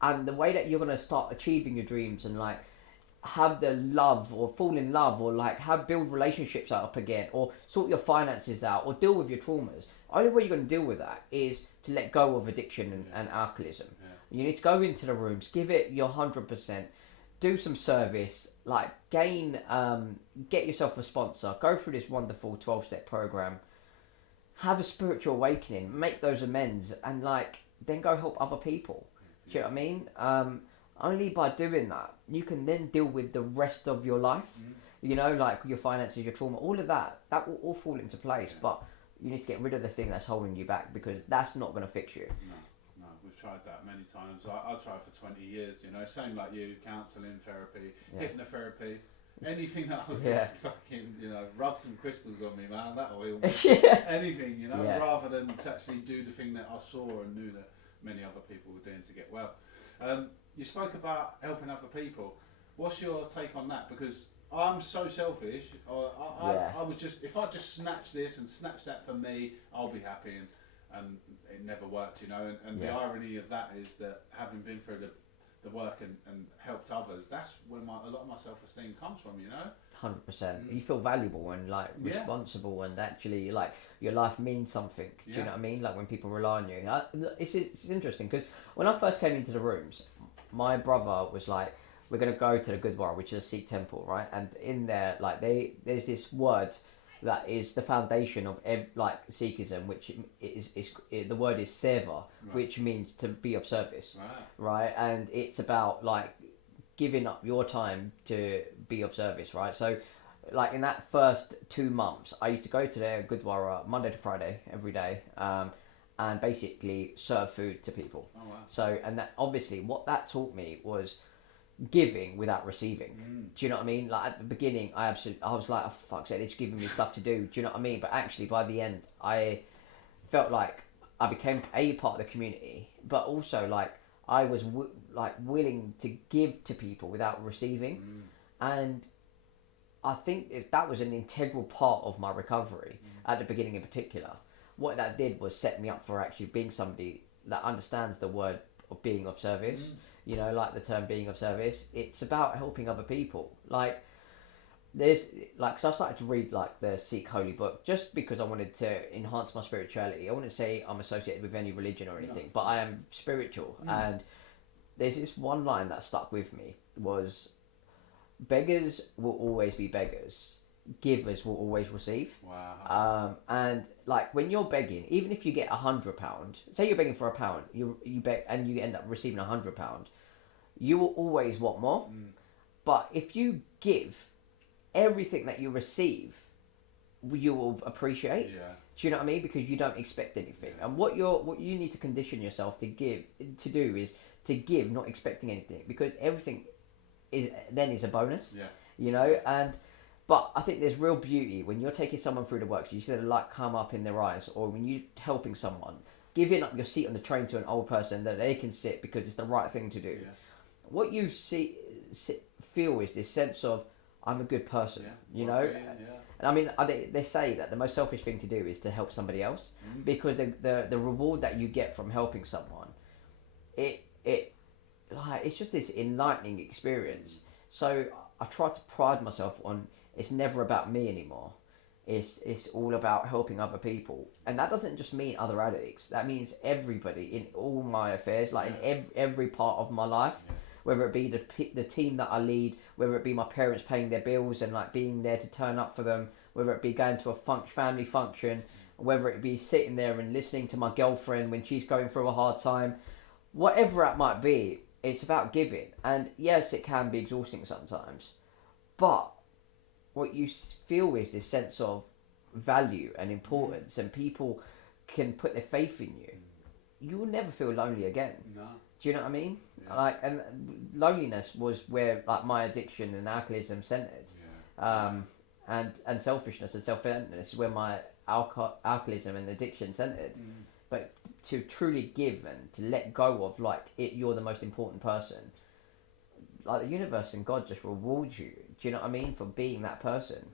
And the way that you're going to start achieving your dreams and like have the love or fall in love or like build relationships up again or sort your finances out or deal with your traumas, the only way you're going to deal with that is to let go of addiction and alcoholism. You need to go into the rooms, give it your 100%, do some service, like get yourself a sponsor, go through this wonderful 12-step program, have a spiritual awakening, make those amends, and like then go help other people. Do you know what I mean? Only by doing that, you can then deal with the rest of your life. You know, like your finances, your trauma, all of that will all fall into place. But you need to get rid of the thing that's holding you back, because that's not going to fix you. No, we've tried that many times. I tried for 20 years, you know, same like you, counselling, therapy, hypnotherapy, anything that would fucking, you know, rub some crystals on me, man, that'll heal me. Anything, you know, rather than to actually do the thing that I saw and knew that many other people were doing to get well. You spoke about helping other people. What's your take on that? Because I'm so selfish. I was just, if I just snatch this and snatch that for me, I'll be happy, and it never worked, you know. And the irony of that is that having been through the work and helped others, that's where a lot of my self-esteem comes from, you know. 100%. You feel valuable and like responsible, and actually like your life means something. Do you know what I mean? Like when people rely on you. It's interesting because when I first came into the rooms, my brother was like, we're going to go to the Gurdwara, which is a Sikh temple, right? And in there, like there's this word that is the foundation of like Sikhism, which the word is seva, which means to be of service, right? And it's about like giving up your time to be of service, right? So like in that first 2 months, I used to go to the Gurdwara Monday to Friday every day, and basically serve food to people. Oh wow. So, and that obviously what that taught me was giving without receiving. Do you know what I mean? Like at the beginning, I was like, oh, fuck's sake, they're just giving me stuff to do. Do you know what I mean? But actually, by the end, I felt like I became a part of the community, but also like I was willing to give to people without receiving, and I think that was an integral part of my recovery at the beginning in particular. What that did was set me up for actually being somebody that understands the word of being of service. You know, like the term being of service. It's about helping other people. Like, so I started to read like the Sikh holy book just because I wanted to enhance my spirituality. I wouldn't say I'm associated with any religion or anything, but I am spiritual. And there's this one line that stuck with me was, beggars will always be beggars. Givers will always receive. Wow. And like when you're begging, even if you get £100, say you're begging for £1, you beg and you end up receiving £100, you will always want more. But if you give everything that you receive, you will appreciate. Yeah. Do you know what I mean? Because you don't expect anything. And what you need to condition yourself to do is to give, not expecting anything, because everything is a bonus. Yeah. You know, but I think there's real beauty when you're taking someone through the works. You see the light come up in their eyes, or when you're helping someone, giving up your seat on the train to an old person that they can sit because it's the right thing to do. Yeah. What you feel is this sense of, I'm a good person, you know? And I mean, they say that the most selfish thing to do is to help somebody else, because the reward that you get from helping someone, it's just this enlightening experience. So I try to pride myself on, it's never about me anymore. It's all about helping other people, and that doesn't just mean other addicts. That means everybody in all my affairs, like in every part of my life. Whether it be the team that I lead, whether it be my parents paying their bills and like being there to turn up for them, whether it be going to a family function, whether it be sitting there and listening to my girlfriend when she's going through a hard time, whatever it might be, it's about giving. And yes, it can be exhausting sometimes, but what you feel is this sense of value and importance, and people can put their faith in you. You will never feel lonely again. No. Do you know what I mean? Yeah. Like, and loneliness was where like my addiction and alcoholism centered. And selfishness and self-centeredness is where my alcoholism and addiction centered. But to truly give and to let go of like you're the most important person, like the universe and God just rewards you. Do you know what I mean? For being that person.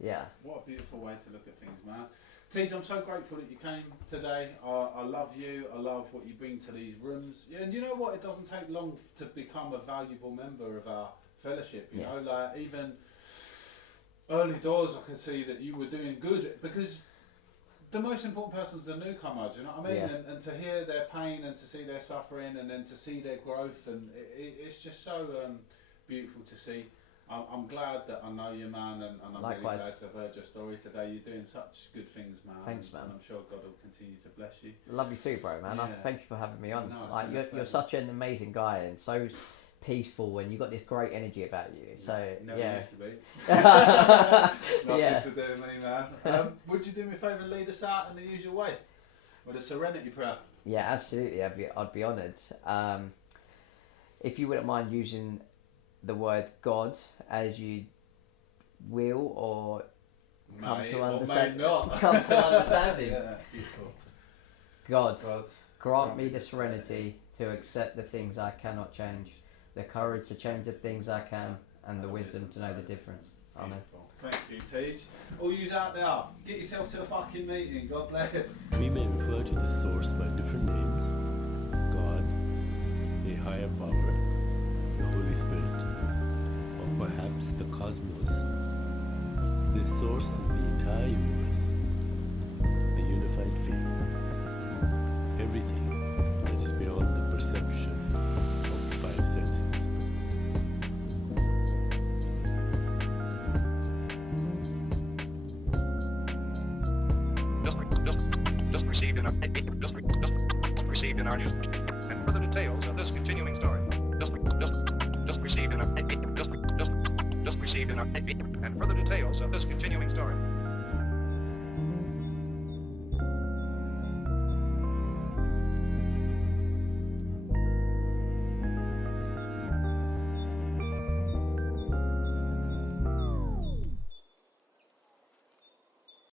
Yeah. What a beautiful way to look at things, man. Tej, I'm so grateful that you came today. I love you. I love what you bring to these rooms. Yeah, and you know what? It doesn't take long to become a valuable member of our fellowship. You know, like even early doors, I could see that you were doing good, because the most important person's the newcomer. Do you know what I mean? Yeah. And to hear their pain and to see their suffering and then to see their growth, and it's just so beautiful to see. I'm glad that I know you, man, and I'm Likewise. really glad to have heard your story today. You're doing such good things, man. Thanks, man. And I'm sure God will continue to bless you. Love you too, bro, man. Yeah. Thank you for having me on. No, like you're such an amazing guy and so peaceful, and you got this great energy about you. So Never used to be. Nothing Yeah. to do with me, man. Would you do me a favour and lead us out in the usual way with a Serenity prayer? Yeah, absolutely. I'd be honoured. If you wouldn't mind using the word God as you will, or come May to or understand. may not. Come to understanding. Yeah, beautiful. God, God, grant me the serenity to accept the things I cannot change, the courage to change the things I can, and the wisdom to know the difference. Amen. Thank you, Tej. All yous out there, get yourself to the fucking meeting. God bless. We may refer to the source by different names: God, a higher power, the Holy Spirit, or perhaps the cosmos. This source is the entire universe, the unified field, everything that is beyond the perception of the five senses. Just received in our news.